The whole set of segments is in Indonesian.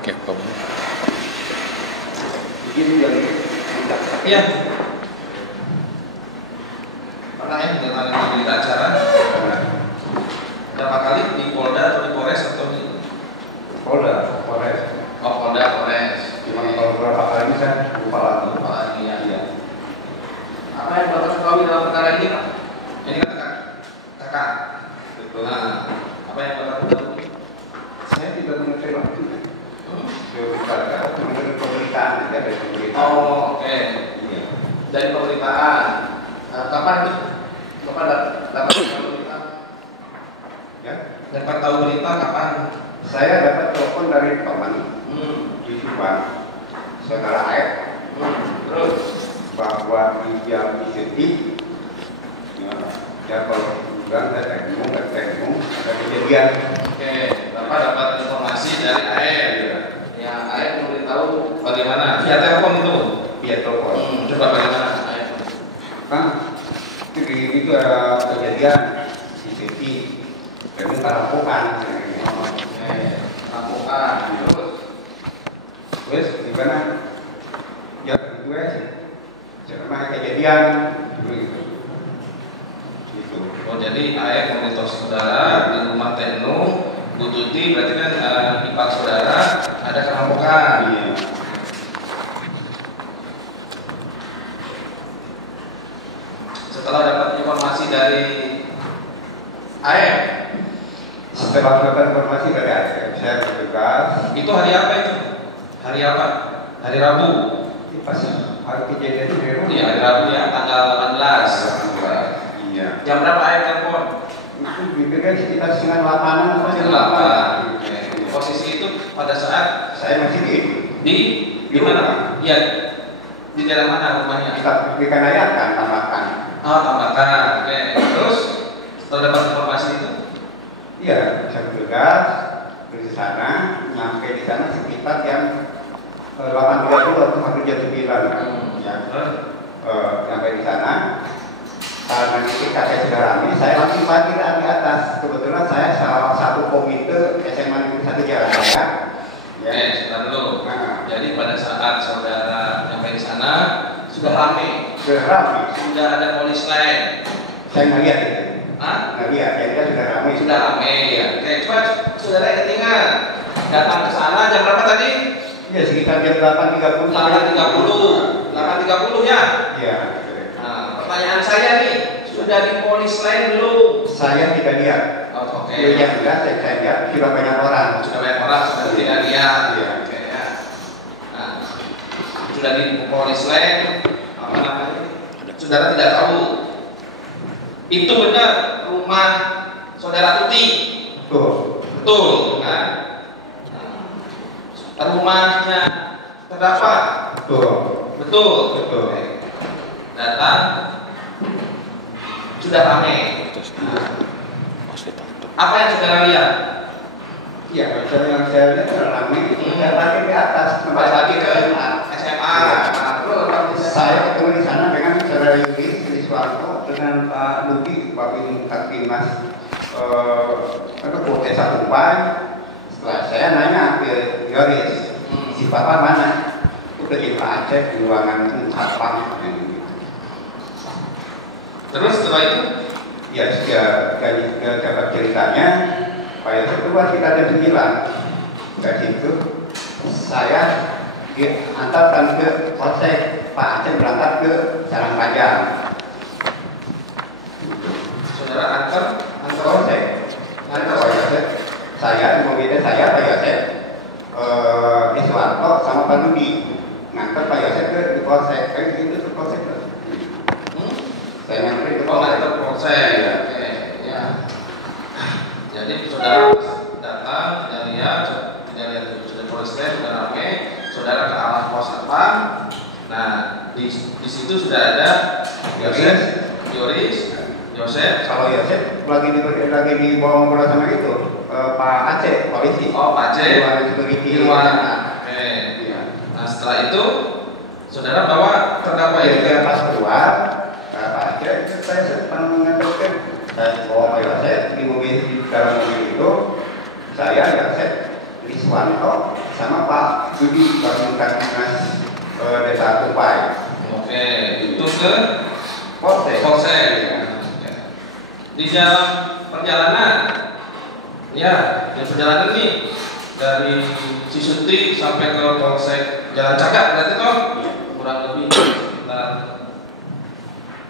pakai kom. Begini yang Iya. Pernah ya mendatangi berita acara? Berapa kali di Polda atau di Polres atau di Polda, Polres. Oh, Polda, Polres. Cuma kalau beberapa kali saya lupa lagi. Lupa lagi ya. Iya. Apa yang Bapak ketahui dalam perkara ini, Pak? Ini kan kakak. Betul. Nah, apa yang Bapak ketahui? Saya tidak menerima itu. Berbicara menurut pemberitaan aja dari pemberitaan. Oh, oke. Iya. Dari pemberitaan. Kapan itu? Bapak dapat tahu berita? Ya. Dapat tahu berita kapan? Saya dapat telepon dari teman di Subang, saudara Aep, Terus? bahwa di jam City, ya kalau bilang saya tengok, ada kejadian. Oke, Bapak dapat informasi dari AR. Yang AR memberitahu bagaimana? Via telepon itu? Via telepon. Coba bagaimana AR? Kan itu ada kejadian di City, kami perampokan. Oke, perampokan. Terus gimana? Ya itu sih. Karena kejadian gitu. Oh, jadi AR memberitahu saudara di rumah Tekno, Bu Tuti, berarti kan ipar saudara ada perampokan. Iya. Setelah dapat informasi dari AR, Setelah dapat informasi dari ASF, saya bertugas. itu hari apa itu? Hari apa? Hari Rabu. Pas hari kejadian itu Iya, hari Rabu ya, tanggal 18. Iya. Jam berapa AR telepon? Itu juga sekitar setengah 8-an atau Masih jam 8. 8. Posisi itu pada saat Saya masih di mana? Iya, di daerah mana rumahnya? kita berikan ayat kan, tambahkan. Oh, Tambahkan. Oke. Terus setelah dapat informasi itu, Iya, saya bertugas di sana, nyampe di sana sekitar jam 8.30 atau hampir jam 9. Ya, sampai di sana. Karena ketika saya sudah ramai, saya langsung parkir di atas. Kebetulan saya salah satu komite SMA Negeri 1 Jalan Raya. Ya. sebentar dulu. Nah, Jadi pada saat saudara sampai di sana sudah ramai, sudah ramai. sudah ada polis lain. Saya ngeliat itu. Hah? Ngeliat, jadi kan sudah ramai. Sudah ramai. Ya. Oke, coba saudara ingat datang ke sana jam berapa tadi? Ya, sekitar jam 8.30. 8.30. 8.30 ya. Iya. Nah, pertanyaan saya nih, sudah di polis lain belum? Saya tidak lihat. Oh, oke. Yang enggak, saya lihat sudah banyak orang. Sudah banyak orang sudah tidak lihat. Iya. Oke ya. Nah, sudah di polis lain apa namanya? Saudara tidak tahu. Itu benar rumah saudara Tuti. Tuh. Betul. Nah, rumahnya terdapat. Tuh. Betul. Betul. Datang sudah ramai. Apa yang saudara lihat? Iya, yang saya lihat ramai itu saya parkir di atas. Kembali lagi ke SMA. Saya ketemu di sana dengan saudara Yudi Siswanto dengan Pak Ludi, Pak Bintang Kota Sakumpai. Setelah saya nanya ke Yoris, si Bapak mana? Udah di Pak Aceh di ruangan satpam. Terus setelah itu? Ya, sudah dapat ceritanya. Pak Yosef keluar kita jam 9. Dari situ saya diantarkan ke Polsek. Pak Aceh berangkat ke Sarangpanjang. Saudara antar Polsek. Antar Pak Yosef. Saya, mobilnya saya, Pak Yosef, Iswanto sama Pak Ludi. Ngantar Pak Yosef ke Polsek. Kayak gitu ke Polsek. Saya ngantar ke Polsek. Polsek. Oke, ya. Jadi saudara datang tidak lihat sudah polis lain sudah ramai, saudara ke arah pos satpam. Nah, di situ sudah ada Yoris, Yosef. Kalau Yosef lagi dibawa ngobrol sama itu Pak Aceh polisi. Oh, Pak Aceh. Di luar security. Oke. Nah, setelah itu saudara bawa terdakwa itu Jadi pas keluar Pak Aceh itu saya sempat mengaturkan saya bawa Pak Yosef di mobil di dalam mobil itu saya Yosef Riswanto sama Pak Budi Kapolres Desa Tupai. Oke, itu ke Polsek. Polsek. Di dalam perjalanan, ya, di perjalanan nih dari Cisuti sampai ke Polsek Jalan Cagak berarti toh kurang lebih sekitar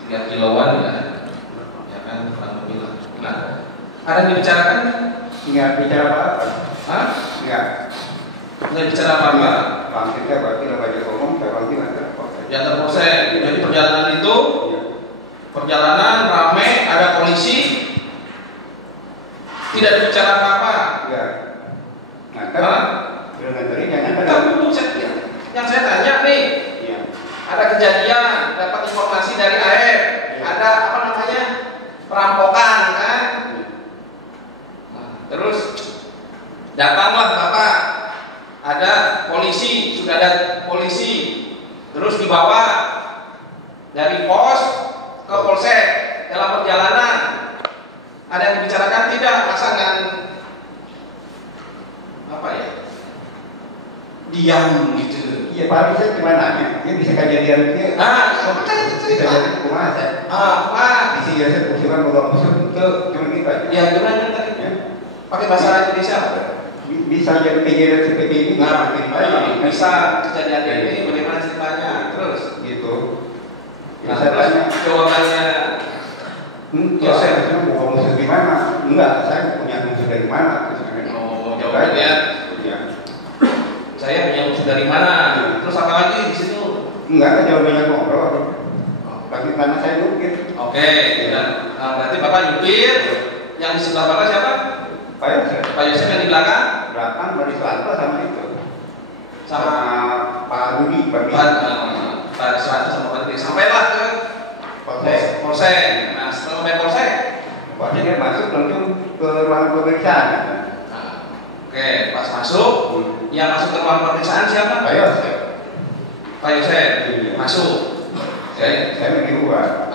3 kiloan ya kan kurang lebih lah. Nah, ada yang dibicarakan? Nggak bicara apa-apa. Hah? Nggak. Nggak bicara apa-apa. Langsungnya berarti lah banyak ngomong, saya pasti nggak Polsek. Di antar Polsek. Jadi perjalanan itu Iya. perjalanan rame, ada polisi, tidak ada bicara apa-apa. Iya. Nganter. Hah? Belum nganterin, yang nganter. Tapi yang saya tanya nih, Iya. ada kejadian, dapat informasi dari AF, ada apa namanya perampokan kan? Nah, terus datanglah bapak, ada polisi, sudah ada polisi, terus dibawa dari pos ke polsek dalam perjalanan. Ada yang dibicarakan tidak pasangan apa ya? Diam gitu. Iya, Pak bisa gimana nya? Dia bisa kejadian dia. Kan itu Bisa cerita. jadi kumaha saya. Wah, Isi biasa kursiwan bawa musuh itu cuma gitu aja. ya gimana tadi? Ya. Pakai bahasa Indonesia. Bisa jadi kejadian seperti ini. Nah, mungkin bisa kejadian ini bagaimana ceritanya? Terus, gitu. nah, Bisa terus tanya. jawabannya Ya saya cuma bawa musuh di mana? Enggak, saya punya musuh dari mana? jawabannya Ya. saya punya musuh dari mana? Terus apa lagi di situ? Enggak, jawabannya ngobrol. Bagi karena saya nukir. Oke, nah, berarti bapak nyupir. Yang di sebelah bapak siapa? Pak Yosef. Pak Yosef yang di belakang Belakang dari Suwanto sama itu. sama Pak Budi. Pak Suwanto sama Pak Budi. Sampailah ke Polsek. Polsek. Nah, setelah sampai Polsek, Polsek dia masuk langsung ke ruang pemeriksaan. oke, pas masuk, yang masuk ke ruang pemeriksaan siapa? Pak Yosef. Pak Yosef Iya. masuk. Oke. Saya di luar.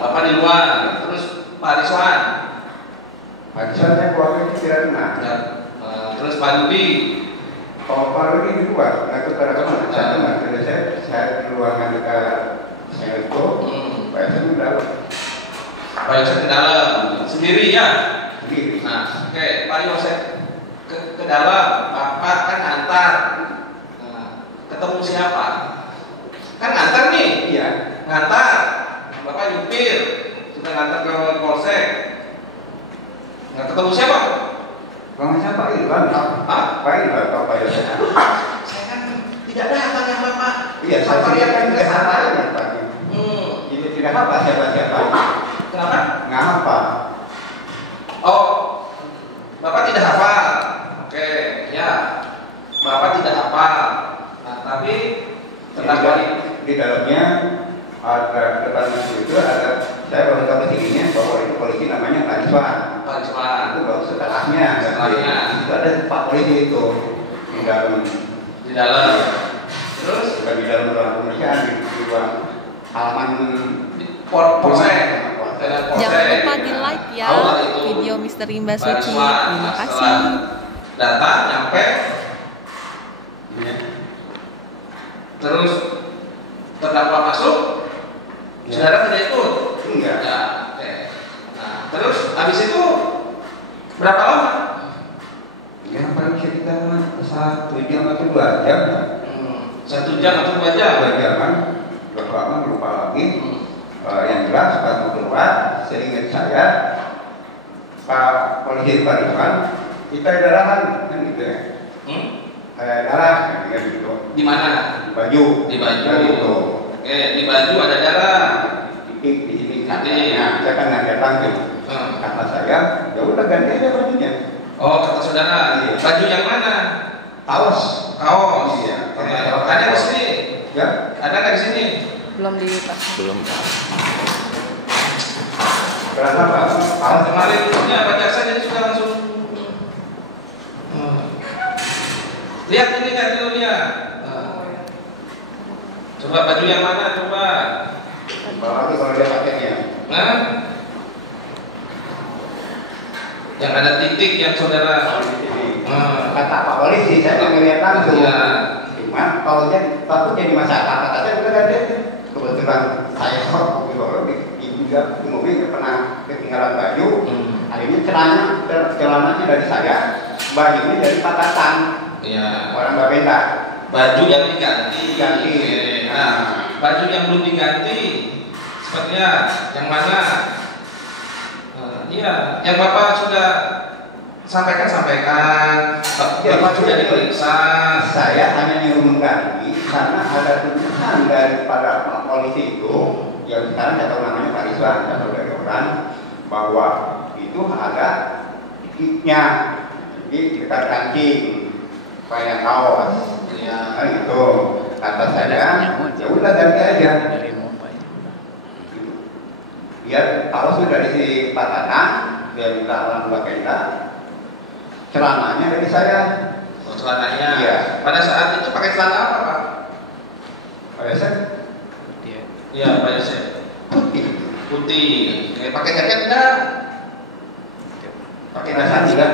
Bapak di luar. Terus Pak Rizwan. Pak Yosef saya keluarga tidak kenal. Ya. Terus Pak Budi. Kalau Pak Rudi di luar, nggak tahu karena kemana. Saya nggak tahu saya di luar nggak dekat saya itu. Pak Yosef di dalam. Pak Yosef ke dalam sendiri ya. Sendiri. Nah, oke, Pak Yosef ke dalam. Bapak kan antar. Nah, ketemu siapa? Kan ngantar nih. Iya. Ngantar. Bapak nyupir. Sudah ngantar ke Polsek. Nggak ketemu siapa? Kalau siapa Irwan? Pak Irwan atau Pak Yosef? Saya kan tidak datang ya Bapak. Iya, saya lihat kan tidak apa ya Pak. Ini tidak apa siapa-siapa. Kenapa? Nggak apa. Oh, Bapak tidak hafal. Oke, ya. Bapak tidak hafal. Nah, tapi terdakwa Di dalamnya ada depan itu ada saya baru tahu sininya bahwa itu polisi namanya Pak Rizwan. Pak Rizwan. Itu baru setelahnya. Itu ada Pak polisi itu di dalam. Di dalam. Terus Bukan di dalam ruang pemeriksaan di ruang halaman Polsek. Jangan lupa di like ya video Misteri Mbak Suci. Terima kasih. Datang nyampe. Terus terdakwa masuk. Saudara tidak ikut? Enggak. Ya, oke. Nah, terus habis itu berapa lama? Ya paling sekitar 1 jam atau 2 jam. 1 jam atau 2 jam? 2 jaman. Berapa lama lupa lagi. Yang jelas pas mau keluar, seingat saya Pak polisi Pak Rizwan kita darahan kan gitu ya. Darah kan gitu. Di mana? Di baju. Di baju. Gitu. Oke, di baju ada darah. Di sini. Di. Nah, saya kan nggak datang tuh. Kata saya, ya udah ganti aja bajunya. Oh, kata saudara. Iya. Baju yang mana? Kaos. Kaos. Iya. Oke. Ada di sini? Ya. Ada nggak di sini? Belum dipasang. Belum. Berapa Pak? Kaos Kemarin ini apa jaksa jadi sudah langsung. Lihat ini kan dulu lihat. Coba baju yang mana coba. Bapak tuh kalau dia pakainya. Nah, yang ada titik yang saudara. Di sini. Kata Pak Polisi, saya nggak ngeliat langsung. Iya. Cuma kalau jadi masalah, kata saya udah ada. Kebetulan saya kok juga di mobil nggak pernah ketinggalan baju. Akhirnya celananya dari saya, bajunya dari Pak Tatang. Iya. Orang Bapenda. Baju yang diganti. Diganti. Nah, baju yang belum diganti sepertinya yang mana? Iya, yang Bapak sudah sampaikan. Bapak sudah diperiksa. Saya hanya nyuruh mengganti karena ada tulisan daripada Pak Polisi itu yang sekarang saya tahu namanya Pak Rizwan, saya tahu dari orang bahwa itu ada titiknya di dekat kancing kayak kaos. Iya. Nah, itu kata saya, ya udah ganti aja. Biar kaos itu dari si Pak Tatang, dia minta orang Bapenda, celananya dari saya. Oh, celananya. Iya. Pada saat itu pakai celana apa, Pak? Pada saya Iya, Pak Yosef. putih. Putih. Pakai jaket enggak? Pakai jaket Tidak.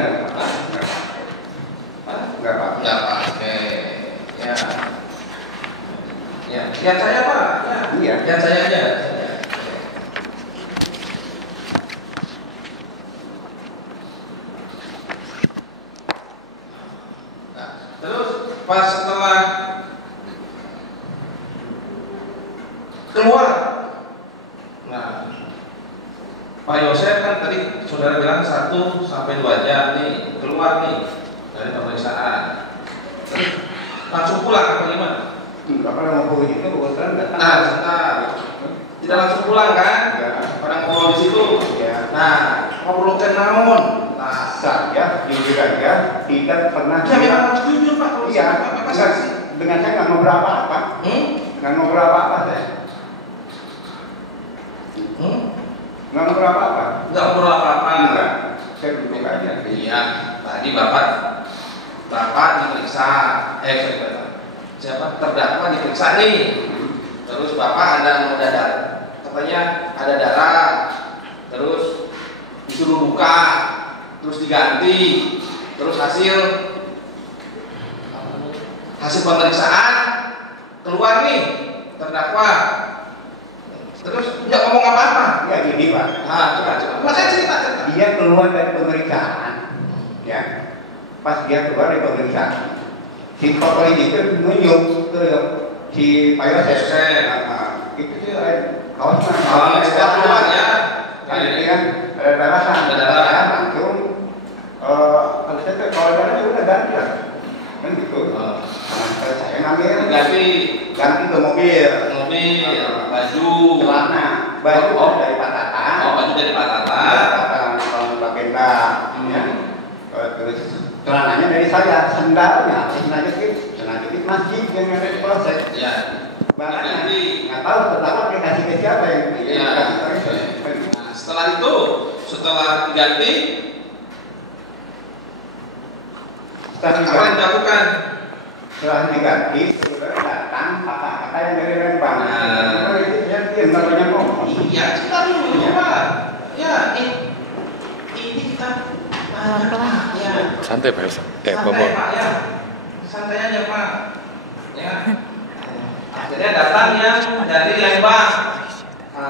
Enggak, Pak. Enggak pakai. Ya. Ya, lihat saya, Pak. Ya. Iya. Lihat saya aja. Nah, terus pas setelah keluar, nah, Pak Yosef kan tadi saudara bilang 1 sampai 2 jam nih keluar nih dari pemeriksaan. Terus langsung pulang apa gimana? Enggak pernah mau pulang itu kebetulan datang. Nah, sebentar. Tidak langsung pulang kan? Ya. Orang ngobrol di situ. Ya. Nah, ngobrol ke naon? Nah, Saya jujur aja tidak pernah. ya memang harus jujur Pak. Kalau Iya. sama Bapak saksi. Dengan saya nggak ngobrol apa-apa. Nggak ngobrol apa-apa saya. Nggak ngobrol apa-apa. Nggak ngobrol apa-apa. Enggak. Saya duduk aja. Iya, tadi Bapak diperiksa. Sorry, Bapak. Siapa terdakwa diperiksa nih. Terus Bapak ada darah. Katanya ada darah. Terus disuruh buka, terus diganti, terus hasil pemeriksaan keluar nih terdakwa. Terus nggak ngomong apa-apa. Ya gini Pak. Coba. Makanya cerita. Dia keluar dari pemeriksaan. Ya. Pas dia keluar dari pemeriksaan, si Pak Polisi itu nunjuk ke si Pak Yosef. Itu sih kaosnya. Setelah keluar ya. Ini kan ada darahan. Ada darah. Langsung. Kalau saya kalau darah ya udah ganti lah. Kan gitu. Saya ngambil Ganti ke mobil. baju. Celana. Baju dari Pak Tatang. Baju dari Pak Tatang. Kalau Bapenda. Ya. Terus celananya dari saya, sendalnya sengaja masjid yang ada di Polsek. Ya. Bahkan nggak tahu pertama aplikasi ke siapa yang Ya. Nah, setelah diganti, apa yang dilakukan? Setelah diganti, saudara datang kakak-kakak yang dari Lembang. Nah. Dia namanya ngomong. Iya, kita dulu Pak. Ya, ini kita Pelan-pelan. Ya. Santai Pak Elsa. Santai Pak ya. Santai aja Pak. Ya. Akhirnya datang yang dari Lembang.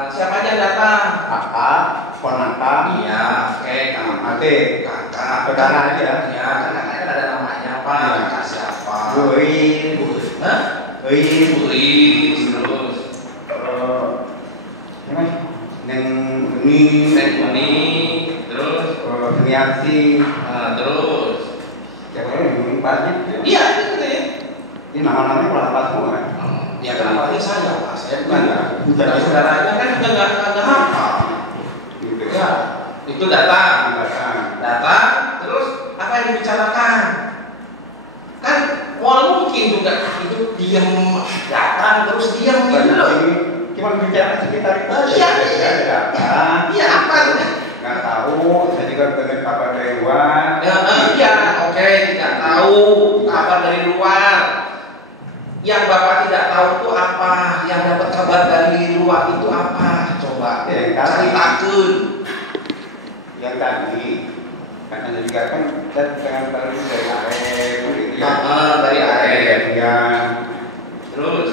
Siapa aja yang datang? Kakak, ponakan. Iya, oke, kakak. Saudara aja. Ya, kakak kan ada namanya Pak. Iya. Kakak siapa? Buin. Hah? Buin. Buris, terus Neng terus Seniasi. terus Siapa yang mengempatnya? iya itu ya. Ini nama-namanya pelapa semua. Ya kenapa ini saya Pak? Saya bukan Bukan. saudaranya kan udah nggak hafal. Gitu. Ya, itu datang, terus apa yang dibicarakan? Kan mungkin juga itu diam, datang terus diam gitu loh. Cuma bicara sekitar itu Iya. Ada apa? Iya apa? Nggak tahu. Saya juga dengar kabar dari luar. Iya, oke, tidak tahu kabar dari luar. Yang Bapak tidak tahu itu apa? Yang dapat kabar dari luar itu apa? Coba Yang tadi. ceritakan. Yang tadi Karena juga kan kita pengen tahu dari arek gitu ya. Dari arek. Ya. Terus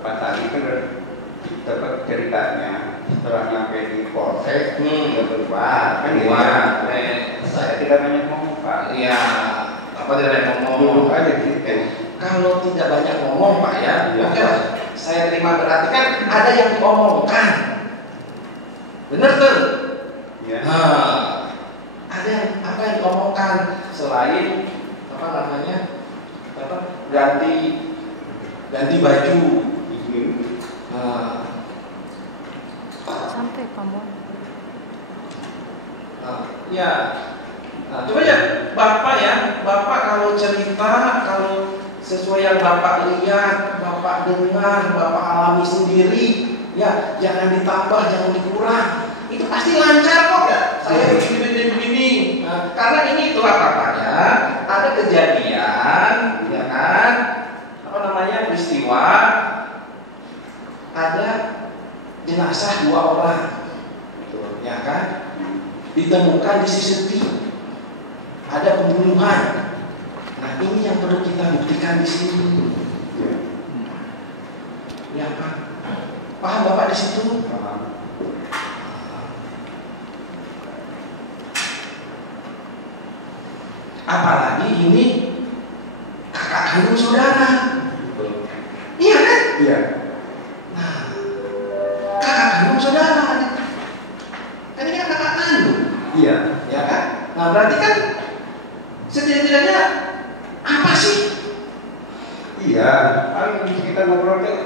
Pas tadi kan dapat ceritanya setelah nyampe di polsek dia keluar kan ya. Saya tidak banyak ngomong Pak. Iya. Apa tidak banyak ngomong? Duduk aja di situ. Kalau tidak banyak ngomong Pak ya, oke lah. Saya terima berarti kan ada yang diomongkan. Benar tuh? Ya. Ada apa yang diomongkan selain apa namanya? Ganti baju. Sampai kamu. Ya. Nah, coba ya Bapak kalau cerita, kalau sesuai yang Bapak lihat, Bapak dengar, Bapak alami sendiri, ya jangan ditambah, jangan dikurang. Itu pasti lancar kok ya. Saya begini. Nah, karena ini itulah papanya, ada kejadian, ya kan? Apa namanya peristiwa? Ada jenazah 2 orang, ya kan? Ditemukan di CCTV, ada pembunuhan. Nah ini yang perlu kita buktikan di sini. Ya Pak, paham Bapak di situ? Apalagi ini kakak kandung saudara. Iya kan? Iya. Nah, kakak kandung saudara. Kan ini kan kakak kandung. Iya. Ya kan? Nah berarti kan setidak-tidaknya apa sih? Iya. Kalau kita ngobrol tuh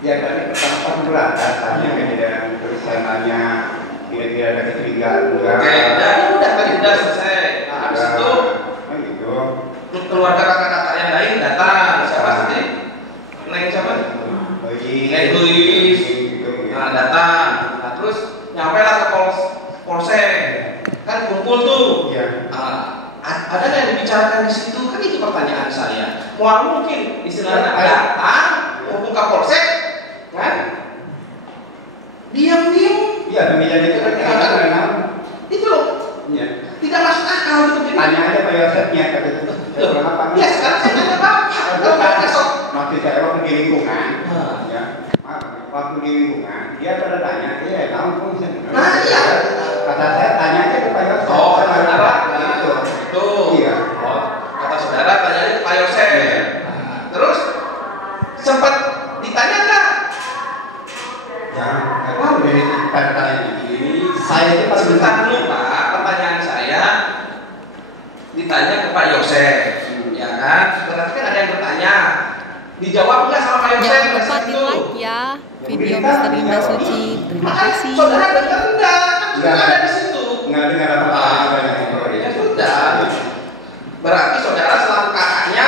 ya tadi pertama berangkat tanya kejadian terus saya nanya kira-kira ada kecurigaan enggak. Oke, jadi udah selesai. Nah, habis itu gitu. keluarga kakak-kakak yang lain datang. Siapa sih? Neng siapa? Neng Luis. Nah, datang. Nah, terus nyampe lah ke polsek. Kan kumpul tuh. Iya. Ada yang dibicarakan di situ? Kan itu pertanyaan saya. Mau mungkin istilahnya datang, kumpul ke polsek, kan? Diam-diam. Iya, demikian itu kan kita itu loh. Iya. Tidak masuk akal gitu. Tanya aja Pak Yosefnya kata itu. Kenapa? Ya sekarang saya tanya Bapak. Besok. Waktu saya waktu di lingkungan, ya, waktu di lingkungan, dia pada tanya, iya, tahu pun saya. Nah, iya. Kata saya tanya aja ke Pak Yosef. Oh, saudara. Itu. Itu. Iya. Oh, kata saudara tanya ke Pak Yosef. Terus sempat ditanya nggak? Jangan, nggak tahu dari tanya ini. Saya itu paling Sebentar dulu Pak, pertanyaan saya ditanya ke Pak Yosef, ya kan? Berarti kan ada yang bertanya. Dijawab nggak sama Pak Yosef? Jangan lupa di like ya video Misteri Mbak Suci. Terima kasih. Saudara dengar enggak? Kan ada di situ. nggak dengar apa-apa yang ngobrol Ya ya. sudah. Berarti saudara selaku kakaknya,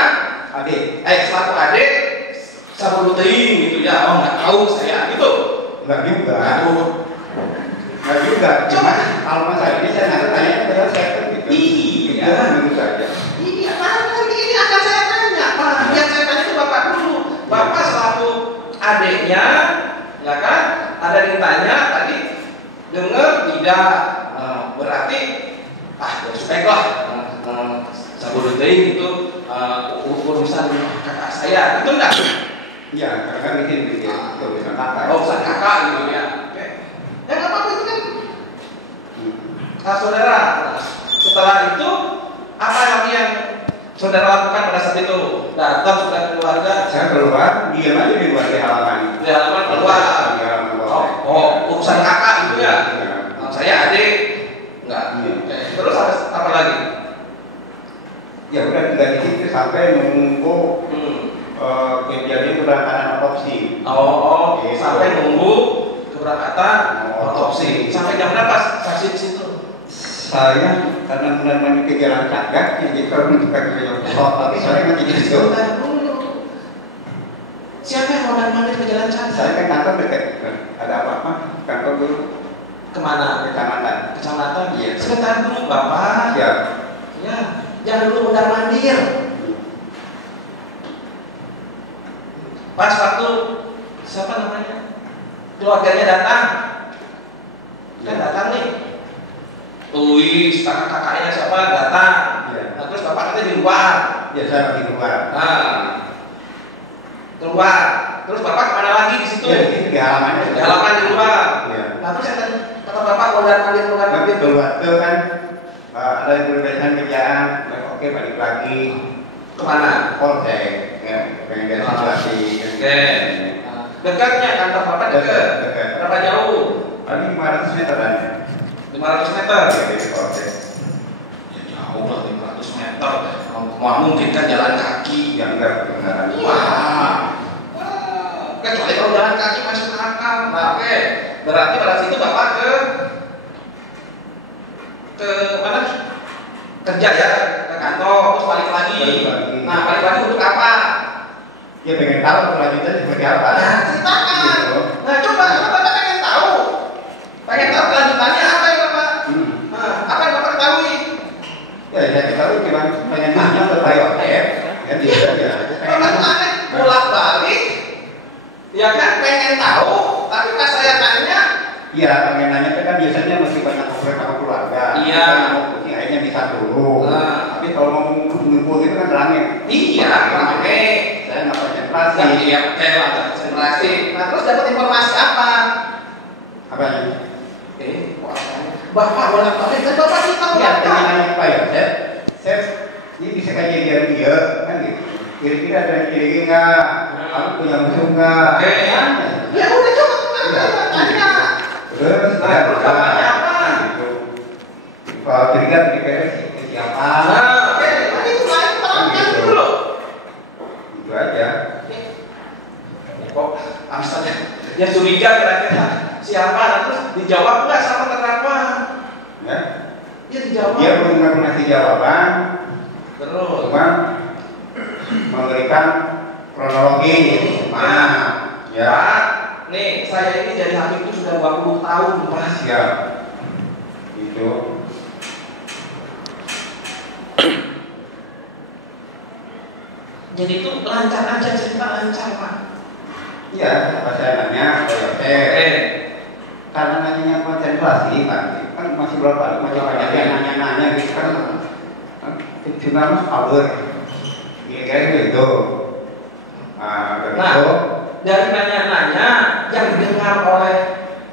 selaku adik, sabun teing gitu ya. Oh nggak tahu saya gitu. Nggak juga. Aduh. Nggak juga. Cuma kalau masalah ini saya nanti tanya ke Yosef gitu. Iya. Menurut saja. Ini apa? Ini akan saya tanya. Pak, yang saya tanya itu Bapak dulu. Bapak selaku adiknya, ya kan? Ada yang tanya tadi dengar tidak? Berarti ya baiklah. Sabun teing itu urusan kakak saya, itu enggak? Iya, karena kan bikin tulisan kakak. Oh, urusan kakak gitu ya. Oke. Ya nggak apa-apa itu kan. Saudara, setelah itu apa yang saudara lakukan pada saat itu? Datang sudah keluarga. Saya keluar, diam aja di luar di halaman. Di halaman keluar. Di halaman Oh, urusan kakak itu ya. Saya adik. Enggak. Iya. Oke. Terus apa lagi? Ya udah tinggal di situ sampai menunggu kejadian keberangkatan otopsi. Oh, Gitu. sampai nunggu keberangkatan otopsi. Sampai jam berapa saksi di situ? Saya karena benar-benar ke jalan cagak, jadi kalau untuk pakai tapi saya masih di situ. Sebentar dulu. Siapa yang mondar-mandir ke jalan Chandra? Saya kan kantor dekat, ada apa-apa kantor dulu Kemana? kecamatan. Kecamatan. Iya. Sebentar dulu Bapak. Ya. Ya, jangan dulu mondar-mandir. Pas waktu siapa namanya? Keluarganya datang. Kan datang nih. Luis, kakaknya siapa datang. Iya. Nah, terus bapak katanya di luar. Ya saya lagi keluar. Nah, keluar. Terus bapak kemana lagi di situ? Ya di situ di halamannya. Di halaman di luar. Iya. Nah, terus kata bapak keluar mandir. Keluar tuh kan ada yang berbedaan kerjaan. Oke balik lagi. Kemana? Polsek. Ya, pengen lihat situasi. Oke. Dekatnya kantor bapak dekat. Dekat. Berapa jauh? Paling 500 meteran. 500 meter. Ya, dari polsek. Ya jauh lah 500 meter. Mau mungkin kan jalan kaki. Ya enggak beneran. Wah. Kecuali kalau jalan kaki masuk akal. Nah, oke. Berarti pada situ bapak ke mana? Kerja ya, ke kantor, terus balik lagi. Balik lagi. Nah, balik lagi untuk apa? Ya pengen tahu kelanjutannya seperti apa. Nah, ceritakan. Gitu. Nah, coba bapak pengen tahu. Pengen tahu kelanjutannya apa ya bapak? Nah, apa yang bapak ketahui? Ya saya tahu cuma pengen nanya ke Pak Yosef. Kan dia aja. Bapak mana? Bolak balik. Ya kan pengen tahu, tapi pas saya tanya, Iya, pengen nanya kan biasanya masih banyak ngobrol sama keluarga. Iya. Kita mau kucing akhirnya bisa dulu. Nah. Tapi kalau mau ngumpul itu kan rame. iya, rame. Saya nggak konsentrasi. Iya, kayak lah, konsentrasi. Nah, terus dapat informasi apa? Apa ini? Kok apanya? Bapak bolak balik, kan bapak kita Ya, bolak pengen balik. nanya ke Pak Yosef. Chef, ini bisa kayak dia kan gitu. Kira-kira ada yang kira nggak? Kamu punya musuh nggak? Oke. Nanya. Ya udah coba Iya. tanya. Terus Nah, terus bapaknya apa? Gitu. Kalau curiga beres siapa? Nah, oke, tadi itu lain perangkat Gitu. dulu. Itu aja. Kok misalnya dia curiga kira-kira siapa? Nah, terus dijawab nggak sama terdakwa? Ya. Dia dijawab. Dia belum ngasih jawaban, Terus. cuma memberikan kronologi. Mana? Ya. Pak, nih saya ini jadi hakim itu sudah 20 tahun, Pak. Siap. Itu. Jadi itu lancar aja cerita lancar, Pak. Iya, apa saya nanya, karena nanyanya konsentrasi, Pak. Kan masih berapa? Masih banyak yang nanya-nanya gitu kan. Cuma mas power. Kira-kira gitu. Begitu. Dari nanya-nanya yang didengar oleh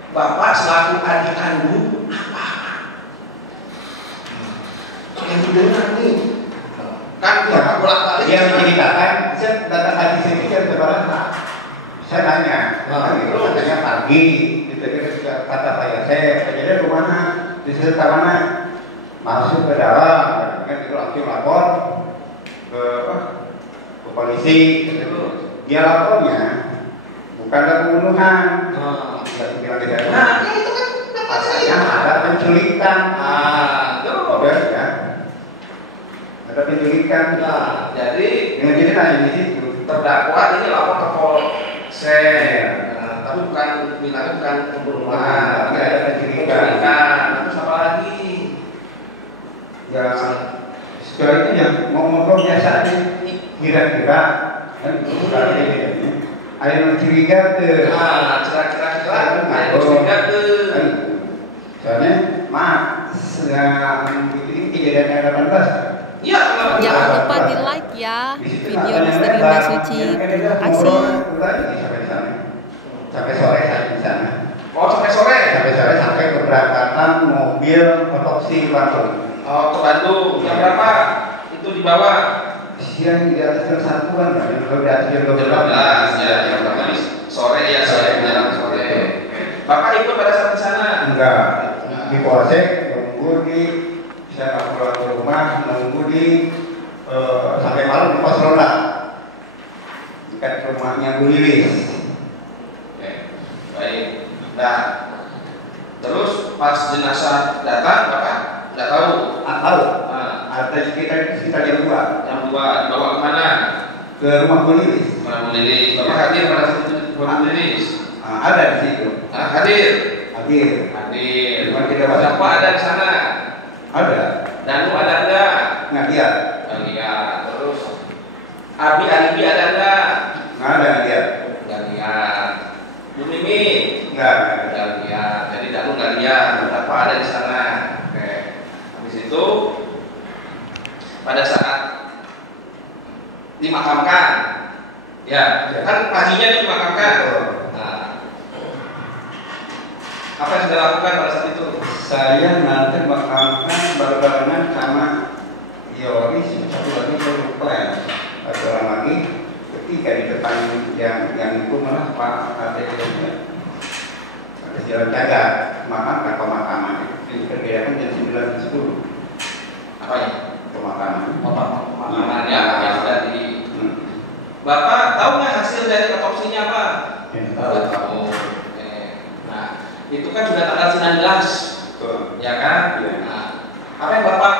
Bapak selaku adik kandung apa? Yang didengar nih, kan Bapak bolak-balik. Dia menceritakan, saya datang haji sini jam berapa? Saya nanya, gitu, katanya pagi, gitu, kata Pak Yosef, jadi rumahnya di sekitar mana? Masuk ke dalam, kan itu langsung lapor ke polisi. Dia lapornya bukan ada pembunuhan, bilang tidak ada. Nah, ya itu kan Bapak saya. Ada penculikan. Terus. Ya. Ada penculikan. Nah, jadi Dengan jadi nanya di situ. terdakwa ini lapor ke polsek, tapi bilangnya bukan pembunuhan, Tapi ada penculikan. Terus apa lagi? Ya sejauh itu yang mau ngobrol biasa aja. Kira-kira kan itu berarti ini. Ada yang mencurigakan. Nah, kira-kira ada curiga tuh. Kan, soalnya maaf, ini kejadian yang 18. Iya, kenapa? Jangan lupa di like ya video Misteri Mbak Suci. Terima kasih. Sampai sore saya di sana. Oh, sampai sore. Sampai sore sampai keberangkatan mobil otopsi Bandung. Oh, ke Bandung. Jam berapa? Itu dibawa. Siang di atas jam 1-an, kalau di atas jam 12. Ya, jam berapa nih? Sore ya, saya jalan sore. Bapak ikut pada saat di sana? Enggak. Di polsek nunggu di saya nggak pulang ke rumah, nunggu di sampai malam di pos ronda dekat rumahnya Bu Lilis. Oke, baik. Nah, terus pas jenazah datang, Bapak nggak tahu. Tahu? Nah, Ada sekitar jam 2 yang dua dibawa kemana? ke rumah Bu Lilis. Bapak Lilis. Bapak hadir pada saat itu di Bapak Lilis. Ada di situ. Nah, hadir. Hadir. Hadir. Cuma tidak masuk. Siapa ada di sana? Ada. Danu ada enggak? Nggak lihat. Nggak lihat. Terus Alibi ada enggak? Nggak ada nggak lihat. Nggak lihat. Bu Mimi Nggak. nggak lihat. Jadi Danu nggak lihat. Apa ada di sana? Oke. itu pada saat dimakamkan, ya kan paginya itu dimakamkan. Nah, apa yang sudah lakukan pada saat itu? Saya nanti makamkan barengan sama Yoris, satu lagi saya lupa ya, satu orang lagi. Ketika di depan yang itu malah Pak Adeknya ada jalan jaga makamkan pemakaman. Ini perkirakan jam 9.10. Apa ya? Pemakaman. Pemakaman yang sudah di. Bapak tahu nggak hasil dari otopsinya apa? Tahu. Nah, itu kan sudah tanggal 19, ya kan? Nah, apa yang Bapak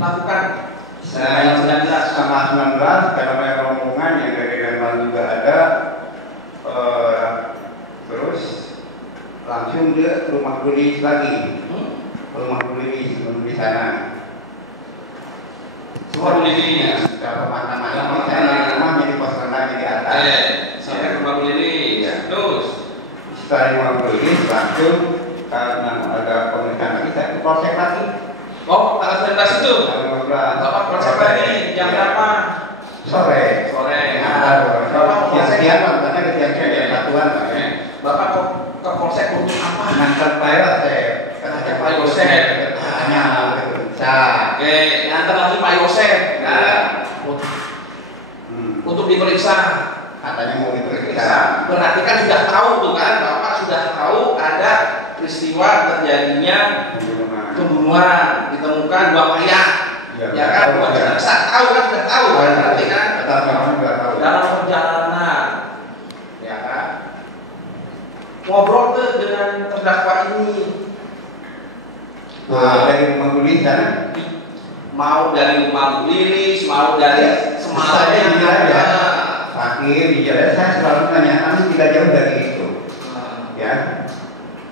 lakukan? Saya 19 sama 19 karena banyak rombongan yang dari Lembang juga ada, terus langsung ke rumah Gulis lagi, rumah Gulis di sana. Semua Gulis ke pemakaman ini saya di rumah jadi pos lagi di atas. Sampai ke rumah Gulis, terus setelah rumah Gulis langsung karena ada pemeriksaan lagi saya ke polsek lagi. Oh, tanggal 19 itu? Bapak polsek lagi jam berapa? Sore. Bapak ke polsek? Siang makanya kesian jam satuan. Bapak ke polsek untuk apa? Ngantar Pak Yosef. Ngantar Pak Yosef. Katanya bisa. Oke, ngantar lagi Pak Yosef. Nah, untuk diperiksa. Katanya mau diperiksa. Berarti kan sudah tahu tuh kan, Bapak sudah tahu ada peristiwa terjadinya pembunuhan, ditemukan 2 mayat. Ya kan, buat jenazah tahu kan, sudah tahu kan, berarti kan dalam perjalanan, ya kan, ngobrol tuh dengan terdakwa ini. Dari rumah Gulis sana, mau dari rumah Bu Lilis, mau dari semuanya. Fakir di jalan saya selalu tanya, kamu tidak jauh dari itu, ya.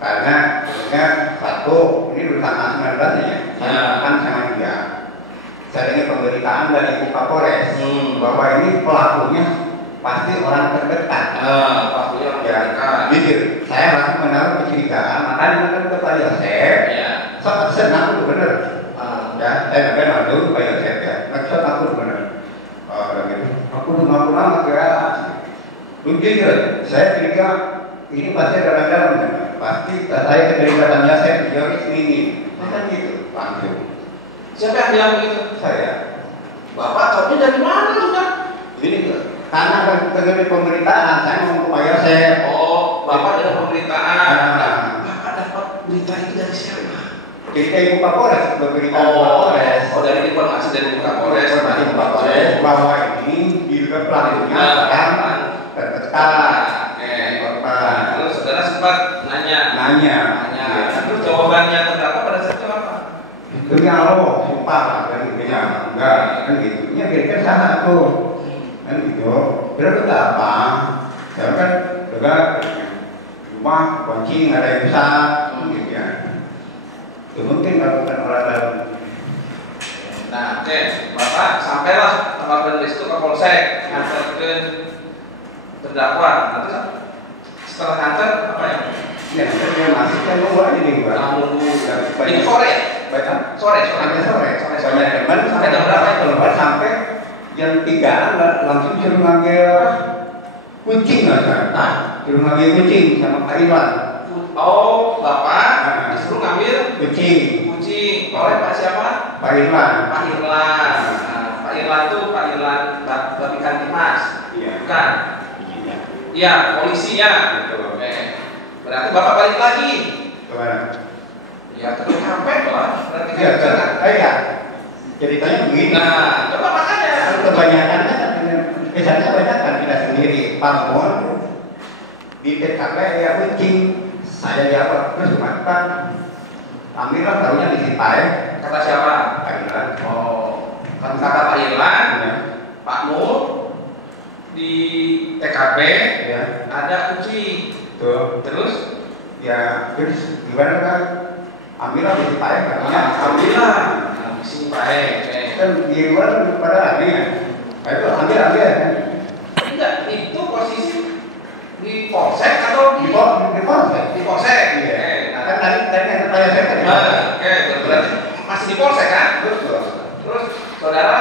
Karena sebenarnya satu, ini dulu tanggal 19 ya, saya makan sama dia. Saya dengar pemberitaan dari Ibu Kapolres bahwa ini pelakunya pasti orang terdekat. Pelakunya orang terdekat. Jujur, saya langsung menaruh kecurigaan, makanya ke Pak Yosef. Sangat senang itu benar. Ya, saya nggak kenal dulu Pak Yosef ya. Maksud aku benar. Aku rumah lama keras. Jujur, saya curiga ini pasti ada dalam. Pasti saya keterlibatan Yosef Yoris ini. Macam gitu, langsung. Siapa yang bilang begitu? Saya. Bapak tahu dari mana sudah? Ini karena terjadi pemberitaan, saya ngomong ke Pak Yosef. Oh, Bapak ada pemberitaan. Bapak dapat berita itu dari siapa? Cerita Ibu Kapolres, berita Ibu Kapolres. Oh, dari informasi dari Ibu Kapolres. Informasi Ibu Kapolres bahwa ini diduga pelakunya sedang tertekan. Terus saudara sempat nanya. Terus jawabannya terdakwa pada saat itu apa? Demi Allah, sumpah kan intinya enggak kan gitu. Ini kira-kira sana tuh kan gitu. Kira-kira apa? Saya kan juga rumah kunci nggak ada yang bisa gitu ya. Itu mungkin lakukan orang dalam. Nah, oke, Bapak sampailah tanggal 12 itu ke polsek ngantarkan terdakwa. Nanti setelah ngantar apa ya? Ya, saya masih kan nunggu aja nih Pak. Ini sore. Baca Sore. banyak teman sampai jam berapa itu? Keluar sampai jam 3 langsung suruh ngambil kucing kan? Suruh ngambil kucing sama Pak Iwan. Oh, Bapak disuruh ngambil kucing. Oleh Pak siapa? Pak Irlan. Pak Irlan itu Pak Irlan Bapak Kantimas. Iya. Bukan? Iya, polisi ya. Betul. Berarti Bapak balik lagi. Kemana? Ya, ke TKP lah. Berarti Iya, iya. Ceritanya begini. Nah, coba makanya. Kebanyakan kan, kesannya banyak kan kita sendiri. Pamun di TKP ya kucing. Saya jawab terus maka ambillah tahunya di Sipai. Kata siapa? Pak Irlan. Oh, kata Pak Irlan. Ya. Pak Mul di TKP Ya. ada kucing. Tuh. Terus? Ya, terus gimana kan? Ambillah di Sipai katanya. Alhamdulillah. Di sini baik. Kan di luar pada aneh ya. Ayo ambil kan. Tidak, itu posisi di polsek atau Di polsek. Di polsek. Iya. Kan tadi yang saya tadi. Oke, berarti masih di polsek kan? Betul. Terus saudara